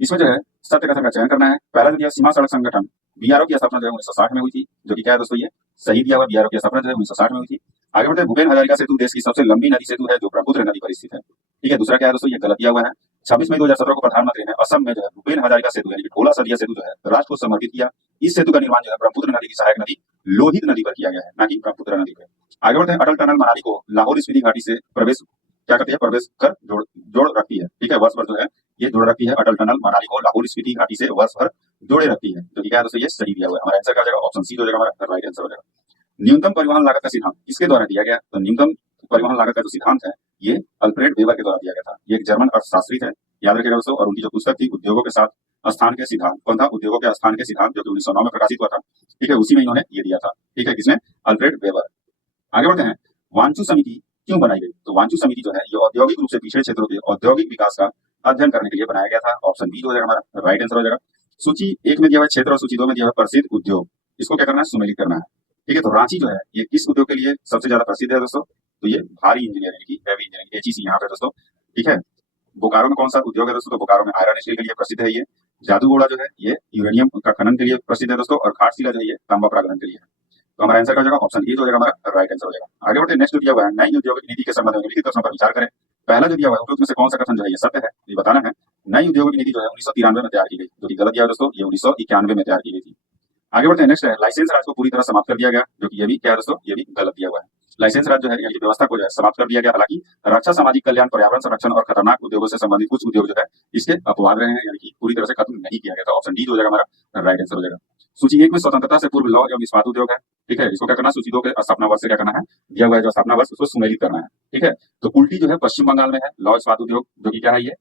इसमें जो है सत्य कथन का चयन करना है। पहला जो दिया सीमा सड़क संगठन बीआरओ की स्थापना जो है 1960 में हुई थी, जो कि क्या है दोस्तों? ये सही दिया हुआ। बीआरओ की स्थापना जो है 1960 में हुई थी। आगे बढ़ते हैं। भूपेन हजारिका सेतु देश की सबसे लंबी नदी सेतु है, जो ब्रह्मपुत्र नदी पर स्थित है। ठीक है, दूसरा क्या है दोस्तों? ये गलत दिया हुआ है। 26 मई 2017 को प्रधानमंत्री ने असम में जो है भूपेन हजारिका सेतु यानी कि ढोला सदिया सेतु जो है राष्ट्र को समर्पित किया। इस सेतु का निर्माण जो है ब्रह्मपुत्र नदी की सहायक नदी लोहित नदी पर किया गया है, ना कि ब्रह्मपुत्र नदी पर। आगे बढ़ते हैं। अटल टनल मनाली को लाहौल स्पीति घाटी से प्रवेश क्या करती है? प्रवेश कर जोड़ रखती है। ठीक है, वर्ष भर जो है ये जोड़ रखती है। अटल टनल मनाली को लाहौल स्पीति घाटी से वर्ष भर जोड़े रखती है, जो कि क्या है दोस्तों? ये सही दिया हुआ है। हमारा आंसर क्या हो जाएगा? ऑप्शन सी हो जाएगा हमारा राइट आंसर हो जाएगा। न्यूनतम परिवहन लागत का सिद्धांत किसके द्वारा दिया गया? तो न्यूनतम परिवहन लागत का जो सिद्धांत है ये अल्फ्रेड वेबर के द्वारा दिया गया था। ये एक जर्मन अर्थशास्त्री थे, याद रखिएगा दोस्तों। और उनकी जो पुस्तक थी उद्योगों के साथ स्थान के सिद्धांत, कौन था? उद्योगों के स्थान के सिद्धांत, जो कि 1909 में प्रकाशित हुआ था। ठीक है, उसी में इन्होंने ये दिया था। ठीक है, किसने? Alfred weber. आगे बढ़ते हैं। वांचू समिति क्यों बनाई गई? तो वांचू समिति जो है ये औद्योगिक रूप से पिछड़े क्षेत्रों के औद्योगिक विकास का अध्ययन करने के लिए बनाया गया था। ऑप्शन बी हो जाएगा हमारा राइट आंसर हो जाएगा। सूची 1 में दिया हुआ क्षेत्र और सूची 2 में दिया हुआ प्रसिद्ध उद्योग, इसको क्या करना है? सुमेलित करना है। ठीक है, तो रांची जो है ये किस उद्योग के लिए सबसे ज्यादा प्रसिद्ध है दोस्तों? तो ये भारी इंजीनियरिंग की, हैवी इंजीनियरिंग, एचईसी यहाँ पे दोस्तों। ठीक है, बोकारो में कौन सा उद्योग है दोस्तों? तो बोकारो में आयरन स्टील के लिए प्रसिद्ध है ये। जादूगोड़ा जो है ये यूरेनियम का खनन के लिए प्रसिद्ध है दोस्तों। और घाटशिला जो है ये तांबा प्रागलन के लिए है। तो हमारा आंसर क्या हो जाएगा? ऑप्शन ए जो हो जाएगा हमारा राइट आंसर हो जाएगा। आगे बढ़ते हैं। नेक्स्ट जो दिया हुआ है, नई औद्योगिक नीति के संबंध में निम्नलिखित प्रश्नों पर विचार करें। पहला जो दिया हुआ है उपरोक्त में से कौन सा कथन जो है ये सत्य है? ये बताना है। नई औद्योगिक नीति जो है 1993 में तैयार की गई, जो कि गलत दिया है दोस्तों। ये 1991 में तैयार की गई थी। आगे बढ़ते हैं। नेक्स्ट है, लाइसेंस राज को पूरी तरह समाप्त कर दिया गया, जो कि ये भी क्या है दोस्तों? ये भी गलत दिया हुआ है। लाइसेंस राज जो है यानी व्यवस्था को जो है समाप्त कर दिया गया। हालांकि रक्षा, सामाजिक कल्याण, पर्यावरण संरक्षण और खतरनाक उद्योगों से संबंधित कुछ उद्योग जो है इसके अपवाद रहे हैं, यानी कि पूरी तरह से खत्म नहीं किया गया था। ऑप्शन डी जो हो जाएगा हमारा राइट आंसर हो जाएगा। सूची 1 में स्वतंत्रता से पूर्व लौह एवं इस्पात उद्योग है। ठीक है, इसको क्या करना है? सूची 2 के स्थापना वर्ष से क्या करना है? दिया हुआ है जो स्थापना वर्ष, उसको सुमेलित करना है। ठीक है, तो कुल्टी जो है पश्चिम बंगाल में है, लौह इस्पात उद्योग जो कि क्या है ये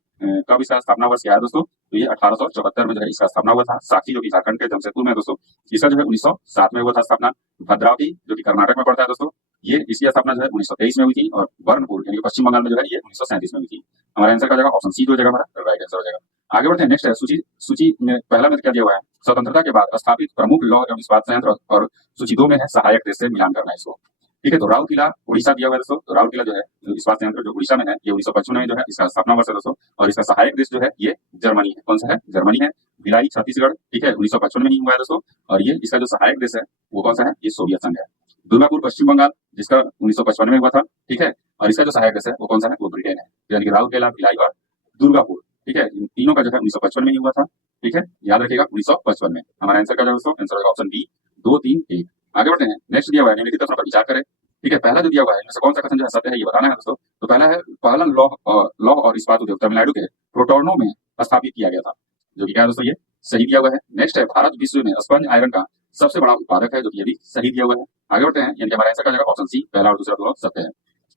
कब इसका स्थापना वर्ष क्या है दोस्तों? तो ये 1874 में जो है इसका स्थापना हुआ था। साक्षी जो कि झारखंड के जमशेदपुर में है दोस्तों, इसका जो है 1907 में हुआ था स्थापना। भद्रावती जो कि कर्नाटक में पड़ता है दोस्तों, ये इसकी स्थापना जो है 1923 में हुई थी। और बर्नपुर यानी पश्चिम बंगाल में जो है ये 1937 में हुई थी। हमारा आंसर क्या हो जाएगा? ऑप्शन सी हो जाएगा हमारा राइट आंसर हो जाएगा। आगे बढ़ते हैं। नेक्स्ट है सूची में पहला में क्या दिया हुआ है? स्वतंत्रता के बाद स्थापित प्रमुख लौह एवं इस्पात संयंत्र, और सूची 2 में है सहायक देश से मिलान करना है इसको। ठीक है, तो राउरकेला उड़ीसा दिया हुआ है दोस्तों। तो राउरकेला जो है इस्पात संयंत्र जो उड़ीसा में है, ये 1955 में जो है इसका स्थापना वर्ष है दोस्तों। और इसका सहायक देश जो है ये जर्मनी है। कौन सा है? जर्मनी है। भिलाई छत्तीसगढ़, ठीक है, 1955 में ही हुआ है दोस्तों। और ये इसका जो सहायक देश है वो कौन सा है? ये सोवियत संघ है। दुर्गापुर पश्चिम बंगाल, जिसका 1955 में हुआ था। ठीक है, और इसका जो सहायक देश है वो कौन सा है? वो ब्रिटेन है। यानी कि राउरकेला, भिलाई और दुर्गापुर। ठीक है, इन तीनों का जो है 1955 में ही हुआ था। ठीक है, याद रखिएगा 1955 में। हमारा आंसर क्या दोस्तों? आंसर होगा ऑप्शन बी 2, 3, 1। आगे बढ़ते हैं। नेक्स्ट दिया हुआ है, निम्नलिखित कथनों पर विचार करें। ठीक है, पहला जो दिया हुआ है इनमें से कौन सा कथन जो है सत्य है ये बताना है दोस्तों। तो पहला लौह और इस्पात उद्योग तमिलनाडु के प्रोटोनो में स्थापित किया गया था, जो कि क्या है दोस्तों? ये सही दिया हुआ है। नेक्स्ट है, भारत विश्व में स्पंज आयरन का सबसे बड़ा उत्पादक है, जो कि ये भी सही दिया हुआ है। आगे बढ़ते हैं। यानी कि हमारा आंसर क्या हो जाएगा? ऑप्शन सी, पहला और दूसरा दोनों सत्य है।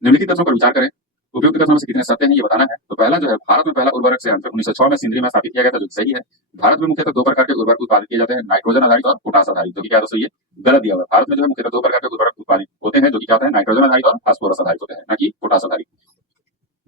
निम्नलिखित तथ्यों पर विचार करें। उपयुक्त कथनों में से कितने सत्य हैं ये बताना है। तो पहला जो है, भारत में पहला उर्वरक संयंत्र 1906 में सिंदरी में स्थापित किया गया था, जो कि सही है। भारत में मुख्यतः दो प्रकार के उर्वरक उत्पादित किए जाते हैं, नाइट्रोजन आधारित और पोटास आधारित, जो कि क्या दोस्तों ये गलत दिया हुआ है। भारत में जो है मुख्यतः दो प्रकार के उर्वरक उत्पादित होते हैं, जो कि क्या होते हैं, नाइट्रोजन आधारित और फास्फोरस आधारित होते हैं, ना कि पोटास आधारित।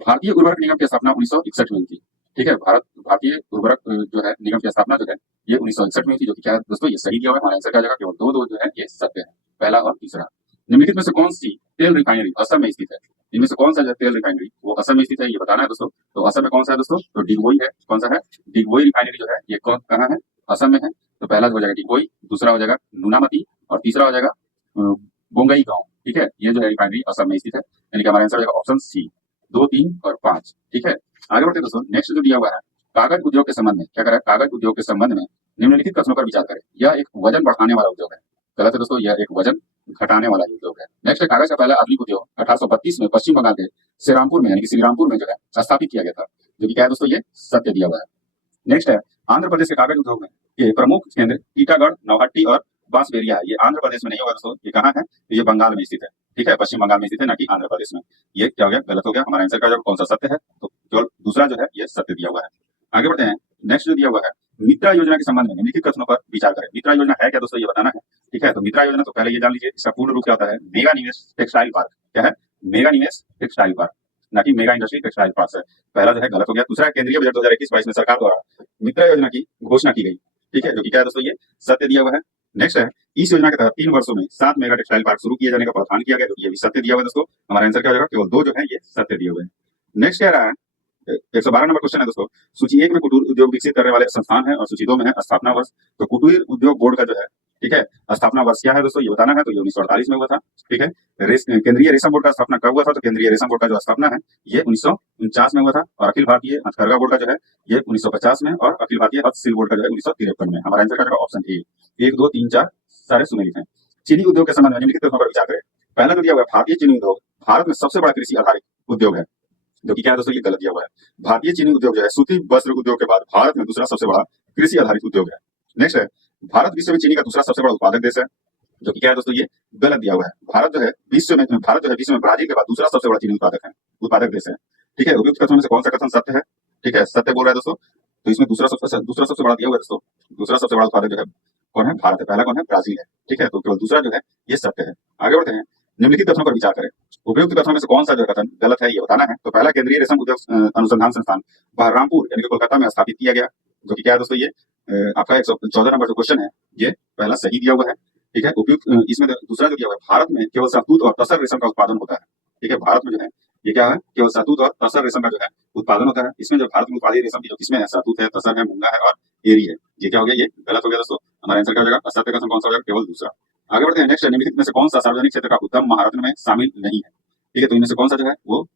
भारतीय उर्वरक निगम की स्थापना 1961 में हुई थी। ठीक है, भारतीय उर्वरक जो है निगम की स्थापना जो है ये 1961 में हुई थी, जो कि क्या है दोस्तों, ये सही दिया हुआ है। हमारा आंसर क्या जाएगा, केवल दो जो है ये सत्य है, पहला और तीसरा। निम्नलिखित में से कौन सी तेल रिफाइनरी असम में स्थित है? इनमें से कौन सा जो तेल रिफाइनरी वो असम में स्थित है, ये बताना है दोस्तों। तो असम में कौन सा है दोस्तों, तो डिगबोई है। कौन सा है, डिगबोई रिफाइनरी जो है ये कहाँ है, असम में है। तो पहला हो जाएगा डिगबोई, दूसरा हो जाएगा नूनामती और तीसरा हो जाएगा बोंगई गांव। ठीक है, ये जो है रिफाइनरी असम में स्थित है, यानी कि हमारा आंसर हो जाएगा ऑप्शन सी, 2, 3 और 5। ठीक है, आगे बढ़ते दोस्तों। नेक्स्ट जो दिया हुआ है, कागज उद्योग के संबंध में क्या करें, कागज उद्योग के संबंध में निम्नलिखित कथनों पर विचार करें। यह एक वजन बढ़ाने वाला उद्योग है। गलत है दोस्तों, यह एक वजन घटाने वाला उद्योग है। नेक्स्ट है, कागज का पहला आधुनिक उद्योग 1832 में पश्चिम बंगाल के श्रीरामपुर में, यानी कि श्रीरामपुर में जो है स्थापित किया गया था, जो कि क्या है दोस्तों, ये सत्य दिया हुआ है। नेक्स्ट है, आंध्र प्रदेश के कागज उद्योग में ये प्रमुख केंद्र टीटागढ़, नौहट्टी और बांसबेरिया है। ये आंध्र प्रदेश में नहीं होगा दोस्तों, ये कहाँ है, ये बंगाल में स्थित है। ठीक है, पश्चिम बंगाल में स्थित है, ना कि आंध्र प्रदेश में। ये क्या हो गया, गलत हो गया। हमारा आंसर का जो कौन सा सत्य है, तो केवल दूसरा जो है ये सत्य दिया हुआ है। आगे बढ़ते हैं। नेक्स्ट जो दिया हुआ है, मित्रा योजना के संबंध में निम्नलिखित कथनों पर विचार करें। मित्रा योजना है क्या दोस्तों, ये बताना है। ठीक है, तो मित्रा योजना तो पहले ये जान लीजिए, इसका पूर्ण रूप क्या होता है, मेगा निवेश टेक्सटाइल पार्क। क्या है, मेगा निवेश टेक्सटाइल पार्क, ना कि मेगा इंडस्ट्री टेक्सटाइल पार्क है। पहला जो है गलत हो गया। दूसरा, केंद्रीय बजट 2021-22 में सरकार द्वारा मित्रा योजना की घोषणा की गई। ठीक है, जो कि क्या है दोस्तों, ये सत्य दिया हुआ है। नेक्स्ट है, इस योजना के तहत 3 वर्षों में 7 मेगा टेक्सटाइल पार्क शुरू किए जाने का प्रावधान किया गया, तो ये भी सत्य दिया हुआ है दोस्तों। हमारा आंसर क्या हो जाएगा, केवल 2 जो है ये सत्य दिए हुए हैं। नेक्स्ट कह रहा है, 112 नंबर क्वेश्चन है दोस्तों। सूची 1 में कुटीर उद्योग विकसित करने वाले संस्थान है और सूची 2 में है स्थापना वर्ष। तो कुटीर उद्योग बोर्ड का जो है, ठीक है, स्थापना वर्ष क्या है दोस्तों, ये बताना है। तो ये 1948 में हुआ था। ठीक है, केंद्रीय रेशम बोर्ड का स्थापना कब हुआ था, तो केंद्रीय रेशम बोर्ड का जो स्थापना है ये 1949 में हुआ था। और अखिल भारतीय हथकरघा बोर्ड का जो है ये 1950 में, और अखिल भारतीय हस्तशिल्प बोर्ड का जो है 1953 में। हमारा आंसर का ऑप्शन ए, 1, 2, 3, 4 सारे सुमेलित हैं। चीनी उद्योग के संबंध में निम्नलिखित कथनों पर विचार करें। पहला जो दिया हुआ है, भारतीय चीनी उद्योग भारत में सबसे बड़ा कृषि आधारित उद्योग है, जो कि क्या है दोस्तों, ये गलत दिया हुआ है। भारतीय चीनी उद्योग जो है सूती वस्त्र उद्योग के बाद भारत में दूसरा सबसे बड़ा कृषि आधारित उद्योग है। नेक्स्ट है, भारत विश्व में चीनी का दूसरा सबसे बड़ा उत्पादक देश है, जो कि क्या है दोस्तों, ये गलत दिया हुआ है। भारत जो है विश्व में ब्राजील के बाद दूसरा सबसे बड़ा चीनी उत्पादक देश है। ठीक है, उपयुक्त कथनों में से कौन सा कथन सत्य है? ठीक है, सत्य बोल रहा है दोस्तों। तो इसमें दूसरा सबसे बड़ा दिया हुआ है दोस्तों। दूसरा सबसे बड़ा उत्पादक जो है कौन है, भारत है। पहला कौन है, ब्राजील है। ठीक है, तो केवल दूसरा जो है ये सत्य है। आगे बढ़ते हैं। निम्नलिखित कथनों पर विचार करें। उपयुक्त कथनों में से कौन सा जो कथन गलत है, ये बताना है। तो पहला, केंद्रीय रेशम उद्योग अनुसंधान संस्थान बहरामपुर यानी कि कोलकाता में स्थापित किया गया, जो कि क्या है दोस्तों, ये आपका 114 नंबर जो क्वेश्चन है ये पहला सही दिया हुआ है। ठीक है, उपयुक्त इसमें दूसरा जो दिया हुआ है, भारत में केवल शहतूत और तसर रेशम का उत्पादन होता है। ठीक है, भारत में जो है ये क्या है, केवल शहतूत और तसर रेशम का जो है उत्पादन होता है। इसमें जो भारत में उत्पादित रेशम की जो किस्में है, शहतूत है, तसर है, मूंगा है और एरी है। ये क्या हो गया, ये गलत हो गया दोस्तों। हमारा आंसर क्या हो जाएगा, असत्य कथन कौन सा हो जाएगा, केवल दूसरा। आगे बढ़ते हैं। नेक्स्ट, निम्नलिखित में से कौन सा सार्वजनिक क्षेत्र का उद्यम महारत्न में शामिल नहीं है? ठीक है, तो इनमें से कौन सा जो है वो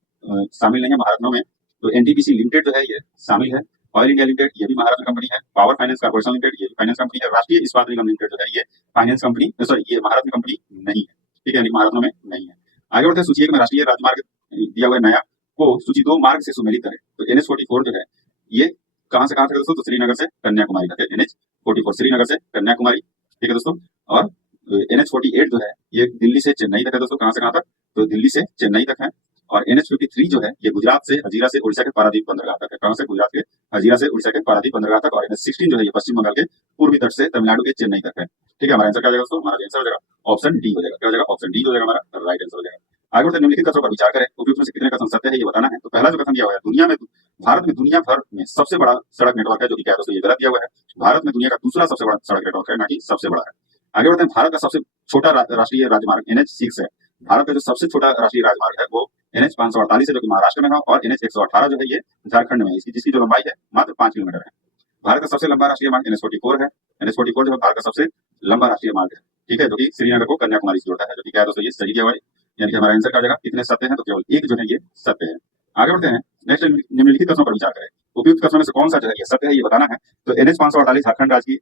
शामिल नहीं है महारत्नों में? तो एनटीपीसी लिमिटेड जो है ये शामिल है, ऑयल इंडिया लिमिटेड ये भी महारत्न कंपनी है, पावर फाइनेंस कॉर्पोरेशन लिमिटेड ये भी फाइनेंस कंपनी है, राष्ट्रीय इस्पात निगम लिमिटेड जो है ये फाइनेंस कंपनी, सॉरी ये महारत्न कंपनी नहीं है। ठीक है, यानी महारत्नों में नहीं है। आगे बढ़ते हैं। सूची 1 में राष्ट्रीय राजमार्ग दिया हुआ है नया, को सूची 2 मार्ग से सुमेलित करें। तो NH44 जो है ये कहां से कहां तक दोस्तों, तो श्रीनगर से कन्याकुमारी तक है। NH44 श्रीनगर से कन्याकुमारी। ठीक है दोस्तों, और NH48 जो है ये दिल्ली से चेन्नई तक है दोस्तों। कहां से कहां तक, तो दिल्ली से चेन्नई तक है। और NH53 जो है ये गुजरात से हजीरा से उड़ीसा के पारादीप बंदरगाह तक है। कहां से, गुजरात के हजीरा से उड़ीसा के पारादीप बंदरगाह तक। और NH16 जो है ये पश्चिम बंगाल के पूर्वी तट से तमिलनाडु के चेन्नई तक है। ठीक है, हमारा आंसर क्या हो जाएगा दोस्तों, हमारा आंसर हो जाएगा ऑप्शन डी हो जाएगा। क्या हो जाएगा, ऑप्शन डी हो जाएगा, हमारा राइट आंसर हो जाएगा। आगे बढ़ते निम्नलिखित कथनों पर विचार करें। उपयुक्त में से कितने कथन सत्य है, ये बताना है। तो पहला जो कथन दिया हुआ है, भारत में दुनिया भर में सबसे बड़ा सड़क नेटवर्क है, जो कि क्या है दोस्तों, ये गलत दिया हुआ है। भारत में दुनिया का दूसरा सबसे बड़ा सड़क नेटवर्क है, ना कि सबसे बड़ा है। आगे बढ़ते हैं। भारत का सबसे छोटा राष्ट्रीय राजमार्ग NH6 है। भारत का जो सबसे छोटा राष्ट्रीय राजमार्ग है वो NH548 है, जो कि महाराष्ट्र में है। और NH118 जो है ये झारखंड में है। जिसकी जो लंबाई है मात्र 5 किलोमीटर है। भारत का सबसे लंबा राष्ट्रीय मार्ग NH44 है। NH44 जो है भारत का सबसे लंबा राष्ट्रीय मार्ग है। ठीक है, जो कि श्रीनगर को कन्याकुमारी से जोड़ता है, जो कि क्या है दोस्तों, ये सही दिया हुआ है। यानी कि हमारा आंसर क्या हो जाएगा, कितने सत्य हैं, तो केवल एक जो है ये सत्य है। आगे बढ़ते हैं। नेक्स्ट, निम्नलिखित कथनों पर विचार करें। उपयुक्त कथनों में से कौन सा जो है ये सत्य है, ये बताना है। तो NH548 झारखंड राज्य की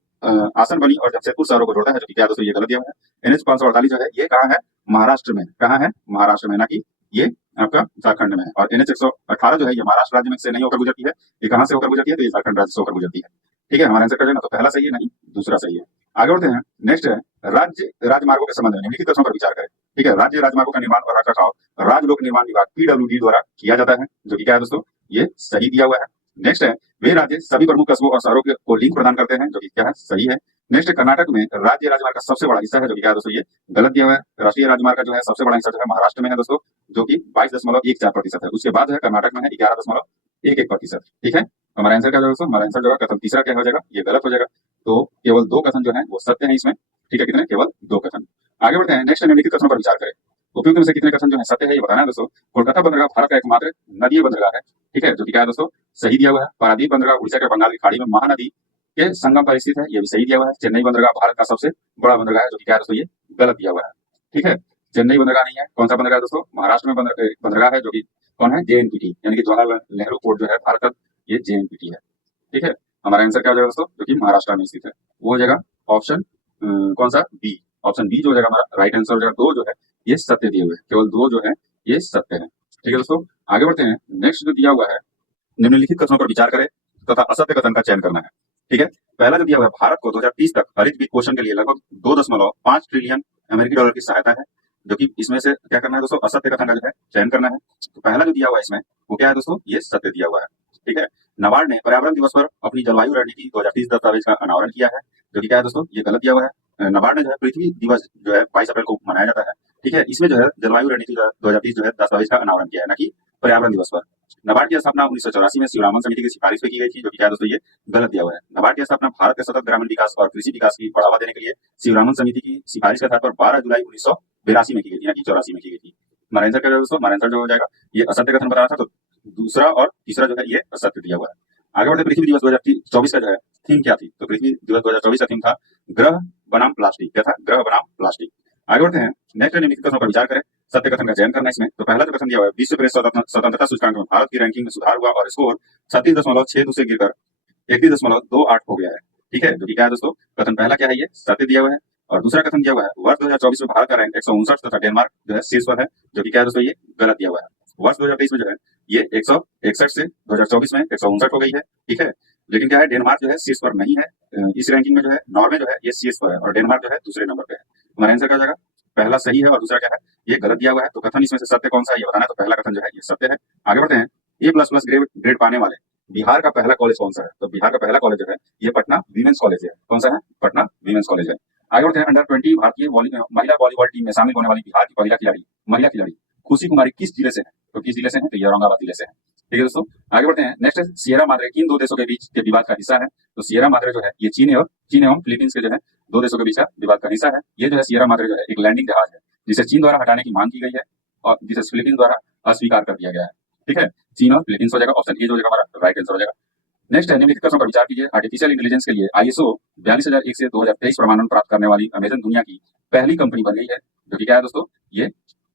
आसन बनी और जमशेदपुर शहरों को जोड़ता है, जो कि क्या दोस्तों, ये गलत दिया हुआ है। NH548 जो है ये कहाँ है, महाराष्ट्र में। कहाँ है, महाराष्ट्र में, ना कि ये आपका झारखंड में है। और NH118 जो है ये महाराष्ट्र राज्य में से नहीं होकर गुजरती है। ये कहाँ से होकर गुजरती है, तो ये झारखंड राज्य से होकर गुजरती है। ठीक है, हमारा आंसर क्या जाएगा, तो पहला सही है, नहीं दूसरा सही है। आगे बढ़ते हैं। नेक्स्ट है राज्य राजमार्गों के संबंध में निम्नलिखित प्रश्नों पर विचार करें। ठीक है, राज्य राजमार्गों का निर्माण और रखरखाव राज्य लोक निर्माण विभाग पीडब्ल्यूडी द्वारा किया जाता है, जो कि क्या है दोस्तों, ये सही दिया हुआ है। नेक्स्ट है वे राज्य सभी प्रमुख कस्बों और शहरों को लिंक प्रदान करते हैं, जो कि क्या है, सही है। नेक्स्ट कर्नाटक में राज्य राजमार्ग का सबसे बड़ा हिस्सा है, जो कि क्या है दोस्तों, ये गलत दिया हुआ है। राष्ट्रीय राजमार्ग का जो है सबसे बड़ा हिस्सा जो है महाराष्ट्र में है दोस्तों, जो कि 22.14% है। उसके बाद जो है कर्नाटक में है 11.11%। ठीक है, हमारा आंसर क्या होगा दोस्तों, हमारा आंसर जो है कथन तीसरा क्या हो जाएगा, ये गलत हो जाएगा। तो केवल 2 कथन जो है वो सत्य है इसमें। ठीक है, कितने, केवल 2 कथन। आगे बढ़ते हैं। नेक्स्ट निम्नलिखित कथनों पर विचार करें। उपयुक्त में से कितने कथन जो है सत्य है, ये बताना है दोस्तों। कोलकाता बंदरगाह भारत का एकमात्र नदीय बंदरगाह है। ठीक है, जो कि क्या है दोस्तों, सही दिया हुआ है। पारादीप बंदरगाह उड़ीसा के बंगाल की खाड़ी में महानदी के संगम पर स्थित है, ये भी सही दिया हुआ है। चेन्नई बंदरगाह भारत का सबसे बड़ा बंदरगाह है, जो कि क्या है दोस्तों, ये गलत दिया हुआ है। ठीक है, चेन्नई बंदरगाह नहीं है। कौन सा बंदरगाह है दोस्तों, महाराष्ट्र में बंदरगाह है, जो कि कौन है, जेएनपीटी, यानी कि जवाहरलाल नेहरू पोर्ट जो है भारत का, ये जेएनपीटी है। ठीक है, हमारा आंसर क्या हो जाएगा दोस्तों, जो कि महाराष्ट्र में स्थित है, वो हो जाएगा ऑप्शन कौन सा, बी। ऑप्शन बी जो हो जाएगा हमारा राइट आंसर हो जाएगा। 2 जो है ये सत्य दिए हुए हैं, केवल 2 जो है ये सत्य है। ठीक है दोस्तों, आगे बढ़ते हैं। नेक्स्ट जो दिया हुआ है, निम्नलिखित कथनों पर विचार करें तथा असत्य कथन का चयन करना है। ठीक है, पहला जो दिया हुआ है, भारत को 2030 तक हरित वित्त पोषण के लिए लगभग 2.5 ट्रिलियन अमेरिकी डॉलर की सहायता है, जो कि इसमें से क्या करना है दोस्तों, असत्य कथन का जो है चयन करना है। तो पहला जो दिया हुआ है इसमें वो क्या है दोस्तों, ये सत्य दिया हुआ है। ठीक है, नाबार्ड ने पर्यावरण दिवस पर अपनी जलवायु रणनीति 2030 दस्तावेज का अनावरण किया है, जो कि क्या है दोस्तों, ये गलत दिया हुआ है। नाबार्ड ने जो है पृथ्वी दिवस जो है 22 अप्रैल को मनाया जाता है। ठीक है, इसमें जो है जलवायु रणनीति 2030 जो है दस्तावेज का अनावरण किया है, ना कि पर्यावरण दिवस पर। नाबार्ड की स्थापना 1984 में शिवरामन समिति की सिफारिश पे की गई थी, जो कि क्या है दोस्तों, ये गलत दिया हुआ है। नाबार्ड की स्थापना भारत के सतत ग्रामीण विकास और कृषि विकास की बढ़ावा देने के लिए शिवरामन समिति की सिफारिश के आधार पर 12 जुलाई 1982 में की गई थी, ना कि 84 में की गई थी। हमारा आंसर क्या होगा दोस्तों, हमारा आंसर जो हो जाएगा, ये असत्य कथन बता रहा था, तो दूसरा और तीसरा जो है ये असत्य दिया हुआ है। आगे बढ़ते, पृथ्वी दिवस 2024 का जो है थीम क्या थी, तो पृथ्वी दिवस 2024 का थीम था ग्रह बनाम प्लास्टिक। क्या था, ग्रह बनाम प्लास्टिक। आगे बढ़ते हैं। नेक्स्ट निम्नलिखित कथनों पर विचार करें, सत्य कथन का चयन करना है इसमें। तो पहला जो कथन दिया हुआ है, विश्व प्रेस स्वतंत्रता सूचकांक में भारत की रैंकिंग में सुधार हुआ और स्कोर 36.62 से गिरकर 31.28 हो गया है। ठीक है, जो कि क्या है दोस्तों, कथन पहला क्या है, ये सत्य दिया हुआ है। और दूसरा कथन दिया हुआ है, वर्ष 2024 में भारत का रैंक 159 तथा डेनमार्क जो है शीर्ष पर है, जो कि क्या है दोस्तों, ये गलत दिया हुआ है। वर्ष 2023 में जो है ये 161 से 2024 में 159 हो गई है। ठीक है, लेकिन क्या है, डेनमार्क जो है शीर्ष पर नहीं है। इस रैंकिंग में जो है नॉर्वे जो है ये शीर्ष पर है और डेनमार्क जो है दूसरे नंबर पे है। हमारा आंसर क्या हो जाएगा, पहला सही है और दूसरा क्या है, ये गलत दिया हुआ है। तो कथन इसमें से सत्य कौन सा है ये बताना है, तो पहला कथन जो है ये सत्य है। आगे बढ़ते हैं। A++ ग्रेड पाने वाले बिहार का पहला कॉलेज कौन सा है, तो बिहार का पहला कॉलेज जो है ये पटना वीमेंस कॉलेज है। कौन सा है, पटना वीमेंस कॉलेज है। आगे बढ़ते हैं। अंडर 20 भारतीय महिला वॉलीबॉल टीम में शामिल होने वाली बिहार की महिला खिलाड़ी खुशी कुमारी किस जिले से है, तो किस जिले से है, तो ये औरंगाबाद जिले से है। ठीक है दोस्तों, आगे बढ़ते हैं। नेक्स्ट है, सियरा माद्रे किन 2 देशों के बीच के विवाद का हिस्सा है, तो सियरा माद्रे जो है ये चीन एवं फिलीपींस के जो है 2 देशों के बीच का विवाद का हिस्सा है। ये जो है सियरा माद्रे जो है एक लैंडिंग जहाज है, जिसे चीन द्वारा हटाने की मांग की गई है और जिसे फिलीपींस द्वारा अस्वीकार कर दिया गया है। ठीक है, चीन और फिलीपींस हो जाएगा, ऑप्शन ए जो हो जाएगा हमारा राइट आंसर हो जाएगा। नेक्स्ट है, निम्नलिखित प्रश्नों पर विचार कीजिए। आर्टिफिशियल इंटेलिजेंस के लिए ISO 42001 से 2023 प्रमाणन प्राप्त करने वाली अमेजन दुनिया की पहली कंपनी बन गई है, जो कि क्या है दोस्तों, ये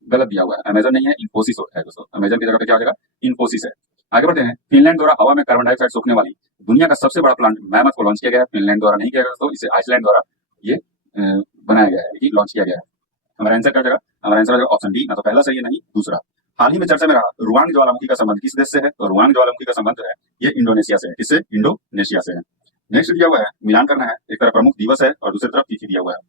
गलत दिया हुआ है। अमेजन नहीं है, इन्फोसिस है दोस्तों। अमेजन की जगह पे क्या हो जाएगा, इन्फोसिस है। आगे बढ़ते हैं। फिनलैंड द्वारा हवा में कार्बन डाइऑक्साइड सोखने वाली दुनिया का सबसे बड़ा प्लांट मैमथ को लॉन्च किया गया है। फिनलैंड द्वारा नहीं किया गया दोस्तों, इसे आइसलैंड द्वारा ये बनाया गया है, लॉन्च किया गया है। हमारा आंसर क्या हो जाएगा, हमारा आंसर हो जाएगा ऑप्शन डी, ना तो पहला सही है नहीं दूसरा। हाल ही में चर्चा में रहा रुआंग ज्वालामुखी का संबंध किस देश से है, तो रुआंग ज्वालामुखी का संबंध जो है ये इंडोनेशिया से है। किससे, इंडोनेशिया से है। नेक्स्ट दिया हुआ है, मिलान करना है। एक तरफ प्रमुख दिवस है और दूसरी तरफ तिथि दिया हुआ है।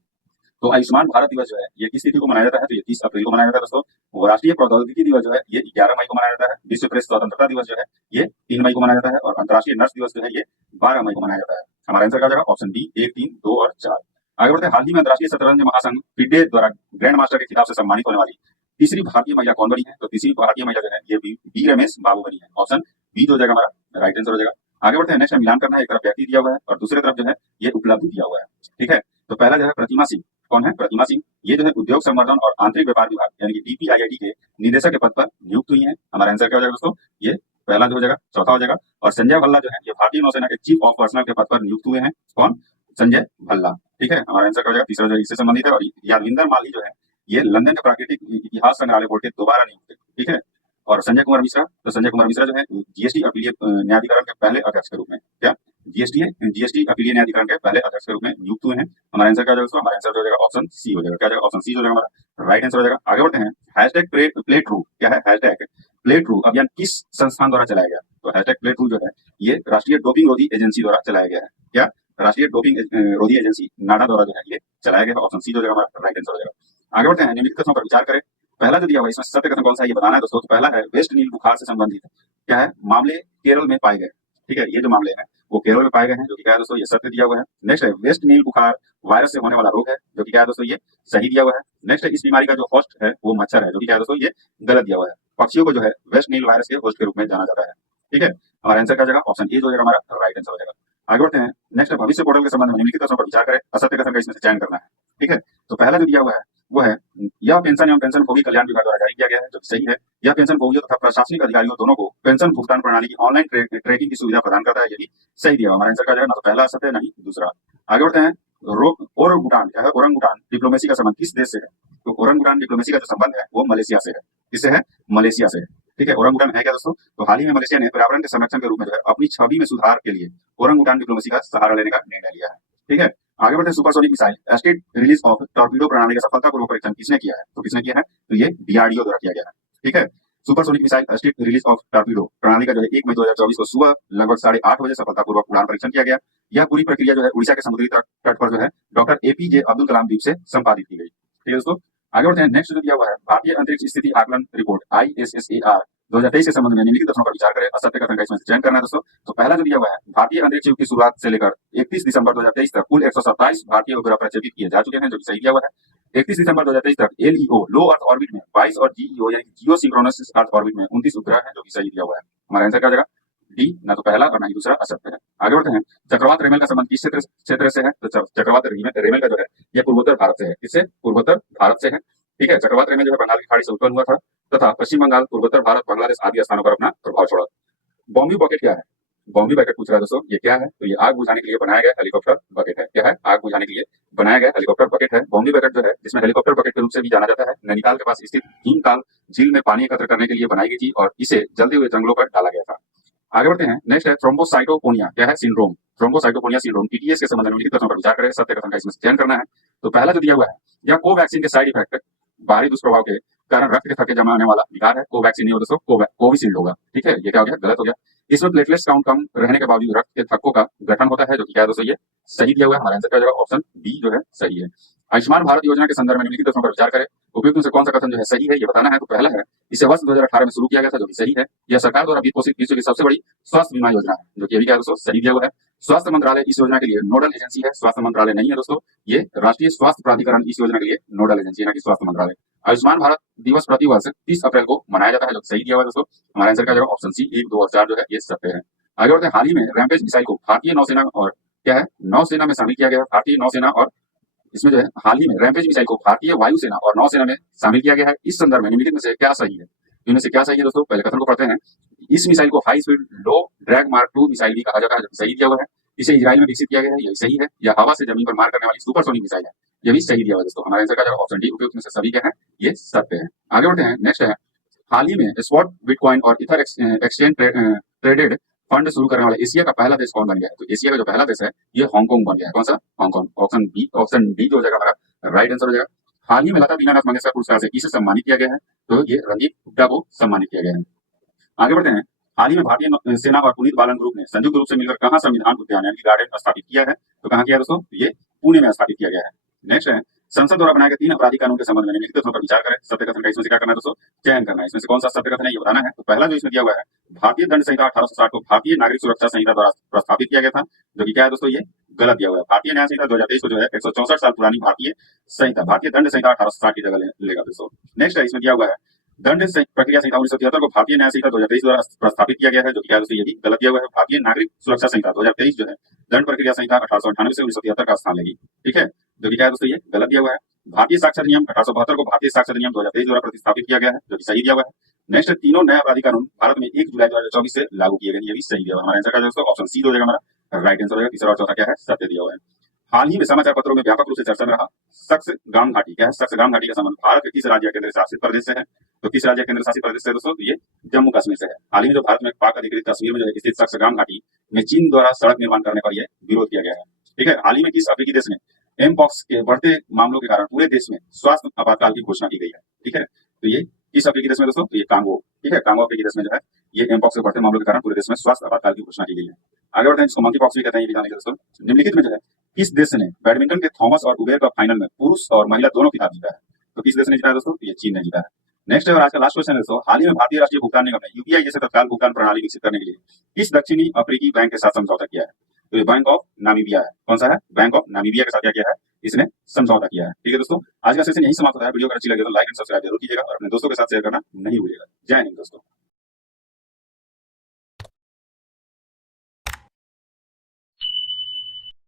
तो आयुष्मान भारत दिवस जो है ये किस तिथि को मनाया जाता है, तो ये 30 अप्रैल को मनाया जाता है दोस्तों। वो राष्ट्रीय प्रौद्योगिकी दिवस जो है ये 11 मई को मनाया जाता है। विश्व प्रेस स्वतंत्रता दिवस जो है ये 3 मई को मनाया जाता है और अंतर्राष्ट्रीय नर्स दिवस जो है ये 12 मई को मनाया जाता है। हमारा आंसर क्या हो जाएगा, ऑप्शन बी 1, 3, 2 और 4। आगे बढ़ते हैं। हाल ही में अंतर्राष्ट्रीय शतरंज महासंघ FIDE द्वारा ग्रैंड मास्टर के खिताब से सम्मानित होने वाली तीसरी भारतीय महिला कौन बनी है, तो तीसरी भारतीय महिला जो है ये बी रमेश बाबू बनी है। ऑप्शन बी जो हो जाएगा हमारा राइट आंसर हो जाएगा। आगे बढ़ते हैं। नेक्स्ट मिलान करना है। एक तरफ व्यक्ति दिया हुआ है और दूसरी तरफ जो है ये उपलब्धि दिया हुआ है। ठीक है, तो पहला जो है प्रतिमा सिंह, कौन है, प्रतिमा सिंह, ये जो है उद्योग संवर्धन और आंतरिक व्यापार विभाग यानी कि DPIIT के निदेशक के पद पर नियुक्त हुई है। हमारा आंसर क्या हो जाएगा दोस्तों, ये पहला जो हो जाएगा, चौथा हो जाएगा। और संजय भल्ला जो है ये भारतीय नौसेना के चीफ ऑफ पर्सनल के पद पर नियुक्त हुए हैं। कौन, संजय भल्ला। ठीक है, हमारा आंसर क्या हो जाएगा, तीसरा जो है इससे संबंधित है। और यादविंदर माली जो है ये लंदन के प्राकृतिक इतिहास संग्रहालय बोर्ड के दोबारा नियुक्त है। ठीक है, और संजय कुमार मिश्रा, तो संजय कुमार मिश्रा जो है GST अपीलीय न्यायाधिकरण के पहले अध्यक्ष के रूप में, क्या GST अपीलीय न्यायाधिकरण के पहले अध्यक्ष के रूप में नियुक्त हुए हैं। हमारा आंसर क्या हो जाएगा, हमारा आंसर जो हो जाएगा ऑप्शन सी हो जाएगा। क्या जाएगा, ऑप्शन सी हो जाएगा हमारा राइट आंसर हो जाएगा। आगे बढ़ते हैं। हैशटैग प्ले ट्रू, क्या है, हैशटैग प्ले ट्रू अभियान किस संस्थान द्वारा चलाया गया, तो हैशटैग प्ले ट्रू जो है ये राष्ट्रीय डोपिंग रोधी एजेंसी द्वारा चलाया गया है। क्या, राष्ट्रीय डोपिंग रोधी एजेंसी नाडा द्वारा जो है ये चलाया गया। ऑप्शन सी जो है हमारा राइट आंसर हो जाएगा। आगे बढ़ते हैं, निम्नलिखित कथनों पर विचार करें। पहला जो दिया हुआ है इसमें सत्य कथन कौन सा है ये बताना है दोस्तों। तो पहला है वेस्ट नील बुखार से संबंधित क्या है मामले केरल में पाए गए। ठीक है, ये जो मामले हैं वो केरल में पाए गए हैं, जो कि क्या है दोस्तों ये सत्य दिया हुआ है। नेक्स्ट है वेस्ट नील बुखार वायरस से होने वाला रोग है, जो कि क्या है दोस्तों ये सही दिया हुआ है। नेक्स्ट है इस बीमारी का जो होस्ट है वो मच्छर है, जो कि क्या है दोस्तों ये गलत दिया हुआ है। पक्षियों को जो है वेस्ट नील वायरस के होस्ट के रूप में जाना जाता है। ठीक है, हमारा आंसर क्या जाएगा, ऑप्शन ए जो है हमारा राइट आंसर हो जाएगा। आगे बढ़ते हैं, नेक्स्ट है भविष्य पोर्टल के संबंध में निम्नलिखित कथनों पर विचार करें। असत्य कथन का इसमें से चयन करना है। ठीक है, तो पहला जो दिया हुआ है वो है यह पेंशन एवं पेंशन भोगी कल्याण विभाग द्वारा जारी किया गया है, जो सही है। यह पेंशन भोगियों तथा प्रशासनिक अधिकारियों दोनों को पेंशन भुगतान प्रणाली की ऑनलाइन ट्रैकिंग की सुविधा प्रदान करता है, ये भी सही दिया हुआ। हमारा आंसर क्या जाएगा, ना तो पहला सत्य नहीं दूसरा। आगे बढ़ते हैं, ओरंगुटान क्या है, ओरंगुटान डिप्लोमेसी का संबंध किस देश से है। तो ओरंगुटान डिप्लोमेसी का जो संबंध है वो मलेशिया से है। किससे है, मलेशिया से है। ठीक है, ओरंगुटान है क्या दोस्तों, तो हाल ही में मलेशिया ने पर्यावरण के संरक्षण के रूप में जो है अपनी छवि में सुधार के लिए ओरंगुटान डिप्लोमेसी का सहारा लेने का निर्णय लिया है। ठीक है, आगे बढ़ते हैं, supersonic missile assisted release of torpedo प्रणाली का सफलतापूर्वक परीक्षण किसने किया है। तो किसने किया है, तो ये डीआरडीओ द्वारा किया गया है। ठीक है, supersonic missile assisted release of torpedo प्रणाली का जो है 1 मई 2024 को सुबह लगभग 8:30 बजे सफलतापूर्वक उड़ान परीक्षण किया गया। यह पूरी प्रक्रिया जो है उड़ीसा के समुद्री तट पर जो है डॉक्टर एपीजे अब्दुल कलाम द्वीप से संपादित की गई। ठीक है दोस्तों, आगे बढ़ते हैं, नेक्स्ट जो दिया हुआ है भारतीय अंतरिक्ष स्थिति आकलन रिपोर्ट ISSAR 2023 के संबंध में निम्नलिखित कथनों पर विचार करें। असत्य कथन का इसमें से चयन करना है दोस्तों। तो पहला जो दिया हुआ है भारतीय अंतरिक्ष युग की शुरुआत से लेकर 31 दिसंबर 2023 तक कुल 127 भारतीय उपग्रह प्रक्षेपित किए जा चुके हैं, जो कि सही दिया हुआ है। 31 दिसंबर 2023 तक LEO लो अर्थ ऑर्बिट में 22 और GEO यानी जियो सिंक्रोनस अर्थ ऑर्बिट में 29 उपग्रह हैं, जो कि सही दिया हुआ है। हमारा आंसर क्या जाएगा, डी, ना तो पहला और ना ही दूसरा असत्य है। आगे बढ़ते हैं, चक्रवात रेमेल का संबंध किस क्षेत्र से है। तो चक्रवात रेमेल का जो है यह पूर्वोत्तर भारत से है। किससे, पूर्वोत्तर भारत से है। ठीक है, चक्रवात रेमेल जो है बंगाल की खाड़ी से उत्पन्न हुआ था तथा पश्चिम बंगाल, पूर्वोत्तर भारत, बांग्लादेश आदि स्थानों पर अपना प्रभाव छोड़ा। बॉम्बी बकेट क्या है, बॉम्बी बकेट पूछ रहा है दोस्तों, ये क्या है। तो ये आग बुझाने के लिए बनाया गया हेलीकॉप्टर बकेट है। क्या है, आग बुझाने के लिए बनाया गया हेलीकॉप्टर बकेट है। बॉम्बी बकेट जो है जिसमें हेलीकॉप्टर बकेट के रूप से भी जाना जाता है, नैनीताल के पास स्थित भीमताल झील में पानी एकत्र करने के लिए बनाई गई थी और इसे जलते हुए जंगलों पर डाला गया था। आगे बढ़ते हैं, नेक्स्ट है थ्रोम्बोसाइटोपेनिया क्या है, सिंड्रोम। थ्रोम्बोसाइटोपेनिया सिंड्रोम TTS के संबंध में निम्नलिखित कथनों पर विचार करें। सत्य कथन का इसमें चयन करना है। तो पहला जो दिया हुआ है यह कोवैक्सीन के साइड इफेक्ट बाहरी दुष्प्रभाव के कारण रक्त के थक्के जमा होने वाला विकार है। कोवैक्सीन नहीं होगा दोस्तों, कोविशील्ड होगा। ठीक है, ये क्या हो गया, गलत हो गया। इसमें प्लेटलेट्स काउंट कम रहने के बावजूद रक्त के थक्कों का गठन होता है, जो कि क्या है दोस्तों ये सही दिया हुआ है। हमारा आंसर क्या जाएगा, ऑप्शन बी जो है सही है। आयुष्मान भारत योजना के संदर्भ में निम्नलिखित कथनों पर विचार करें। उपयुक्त में से कौन सा कथन जो है सही है ये बताना है। तो पहला है इसे वर्ष 2018 में शुरू किया गया था, जो कि सही है। यह सरकार द्वारा वित्त पोषित विश्व की सबसे बड़ी स्वास्थ्य बीमा योजना है, जो कि अभी क्या है दोस्तों सही दिया हुआ है। स्वास्थ्य मंत्रालय इस योजना के लिए नोडल एजेंसी है। स्वास्थ्य मंत्रालय नहीं है दोस्तों, ये राष्ट्रीय स्वास्थ्य प्राधिकरण इस योजना के लिए नोडल एजेंसी है, ना कि स्वास्थ्य मंत्रालय। आयुष्मान भारत दिवस प्रति वर्ष 30 अप्रैल को मनाया जाता है, जो सही दिया हुआ है दोस्तों। हमारा आंसर क्या जाएगा, ऑप्शन सी 1, 2 और 4 जो है ये सत्य है। आगे बढ़ते हैं, हाल ही में रैम्पेज मिसाइल को भारतीय नौसेना और क्या है नौसेना में शामिल किया गया है। भारतीय नौसेना और इसमें जो है हाल ही में रैम्पेज मिसाइल को भारतीय वायुसेना और नौसेना में शामिल किया गया है। इस संदर्भ में निम्नलिखित में से क्या सही है, इनमें से क्या सही है दोस्तों। पहले कथन को पढ़ते हैं, इस मिसाइल को हाई स्पीड लो ड्रैग मार्क 2 मिसाइल भी कहा जाता है, जो सही दिया हुआ है। इसे इजराइल में विकसित किया गया है, यही सही है। यह हवा से जमीन पर मार करने वाली सुपरसोनिक मिसाइल है, यह भी सही दिया हुआ है दोस्तों। हमारा आंसर का जवाब ऑप्शन डी, उपयुक्त में से सभी क्या है ये सत्य है। आगे बढ़ते हैं, नेक्स्ट है हाल ही में स्पॉट बिटकॉइन और इथर एक्सचेंज ट्रेडेड फंड शुरू करने वाला एशिया का पहला देश कौन बन गया है। तो एशिया का जो पहला देश है ये हांगकांग बन गया है। कौन सा, हांगकांग। ऑप्शन बी, ऑप्शन डी जो हो जाएगा हमारा राइट आंसर हो जाएगा। हाल ही में लता दीनानाथ मंगेशकर पुरस्कार से किसे सम्मानित किया गया है। तो ये रणदीप हुड्डा को सम्मानित किया गया है। आगे बढ़ते हैं, हाल ही में भारतीय सेना और पुनीत बालन ग्रुप ने संयुक्त रूप से मिलकर कहां संविधान उद्यान यानी गार्डन स्थापित किया है। तो कहां किया दोस्तों, ये पुणे में स्थापित किया गया है। नेक्स्ट है संसद द्वारा बनाए गए 3 अपराधी कानून के संबंध में निम्नलिखित कथनों पर विचार करें। सत्य कथन का इसमें से क्या करना है दोस्तों, चयन करना है। इसमें से कौन सा सत्य कथन है ये बताना है। तो पहला जो इसमें दिया हुआ है भारतीय दंड संहिता 1860 को भारतीय नागरिक सुरक्षा संहिता द्वारा प्रस्तावित किया गया था, जो कि क्या है दोस्तों ये गलत दिया हुआ है। भारतीय न्याय संहिता 2023 को जो है 164 साल पुरानी भारतीय संहिता भारतीय दंड संहिता 1860 की जगह लेगा दोस्तों। नेक्स्ट है इसमें दिया हुआ है दंड प्रक्रिया संहिता 1973 को भारतीय न्याय संहिता 2023 द्वारा प्रस्तावित किया गया है, जो कि क्या दोस्तों ये भी गलत दिया हुआ है। भारतीय नागरिक सुरक्षा संहिता 2023 जो है दंड प्रक्रिया संहिता 1898 से 1973 का स्थान लेगी। ठीक है, जो कि क्या है दोस्तों ये गलत दिया हुआ है। भारतीय साक्षर नियम 1872 को भारतीय साक्षर नियम 2023 द्वारा प्रतिस्थापित किया गया है, जो कि सही दिया हुआ है। नेक्स्ट तीनों नए अपराधी कानून भारत में 1 जुलाई 2024 से लागू किए गए, ये भी सही दिया हुआ है। हमारा आंसर क्या है दोस्तों, ऑप्शन सी हो जाएगा हमारा राइट आंसर हो जाएगा। तीसरा और चौथा क्या है सत्य दिया हुआ है। हाल ही में समाचार पत्रों में व्यापक रूप से चर्चा में रहा सक्सगाम घाटी क्या है। सक्सगाम घाटी का संबंध भारत के किस राज्य केंद्र शासित प्रदेश से है। तो किस राज्य केंद्र शासित प्रदेश से दोस्तों, ये जम्मू कश्मीर से है। हाल ही में जो भारत में पाक अधिकृत कश्मीर में जो स्थित सक्सगाम घाटी में चीन द्वारा सड़क निर्माण करने पर यह विरोध किया गया है। ठीक है, हाल ही में किस अफ्रीकी देश में एमपॉक्स के बढ़ते मामलों के कारण पूरे देश में स्वास्थ्य आपातकाल की घोषणा की गई है। ठीक है, तो ये किस अफ्रीकी देश में दोस्तों, तो ये कांगो। ठीक है, कांगो अफ्रीकी देश में जो है ये एमपॉक्स के बढ़ते मामलों के कारण पूरे देश में स्वास्थ्य आपातकाल की घोषणा की गई है। आगे बढ़ते हैं, इसको मंकी पॉक्स भी कहते हैं, ये भी जानेंगे दोस्तों। निम्नलिखित में जो है किस देश ने बैडमिंटन के थॉमस और उबेर कप फाइनल में पुरुष और महिला दोनों खिताब जीता है? तो किस देश ने जीता है दोस्तों? ये चीन ने जीता है। नेक्स्ट है और आज का लास्ट क्वेश्चन है दोस्तों, हाल ही में भारतीय राष्ट्रीय भुगतान निगम ने यूपीआई जैसे तत्काल भुगतान प्रणाली विकसित करने के लिए किस दक्षिणी अफ्रीकी बैंक के साथ समझौता किया है? तो ये बैंक ऑफ नामीबिया है। कौन सा है? बैंक ऑफ नामीबिया के साथ क्या किया है? इसने समझौता किया है। ठीक है दोस्तों, आज का सेशन यही समाप्त होता है। वीडियो अगर अच्छी लगे तो लाइक एंड सब्सक्राइब जरूर कीजिएगा और अपने दोस्तों के साथ शेयर करना नहीं भूलिएगा। जय हिंद दोस्तों।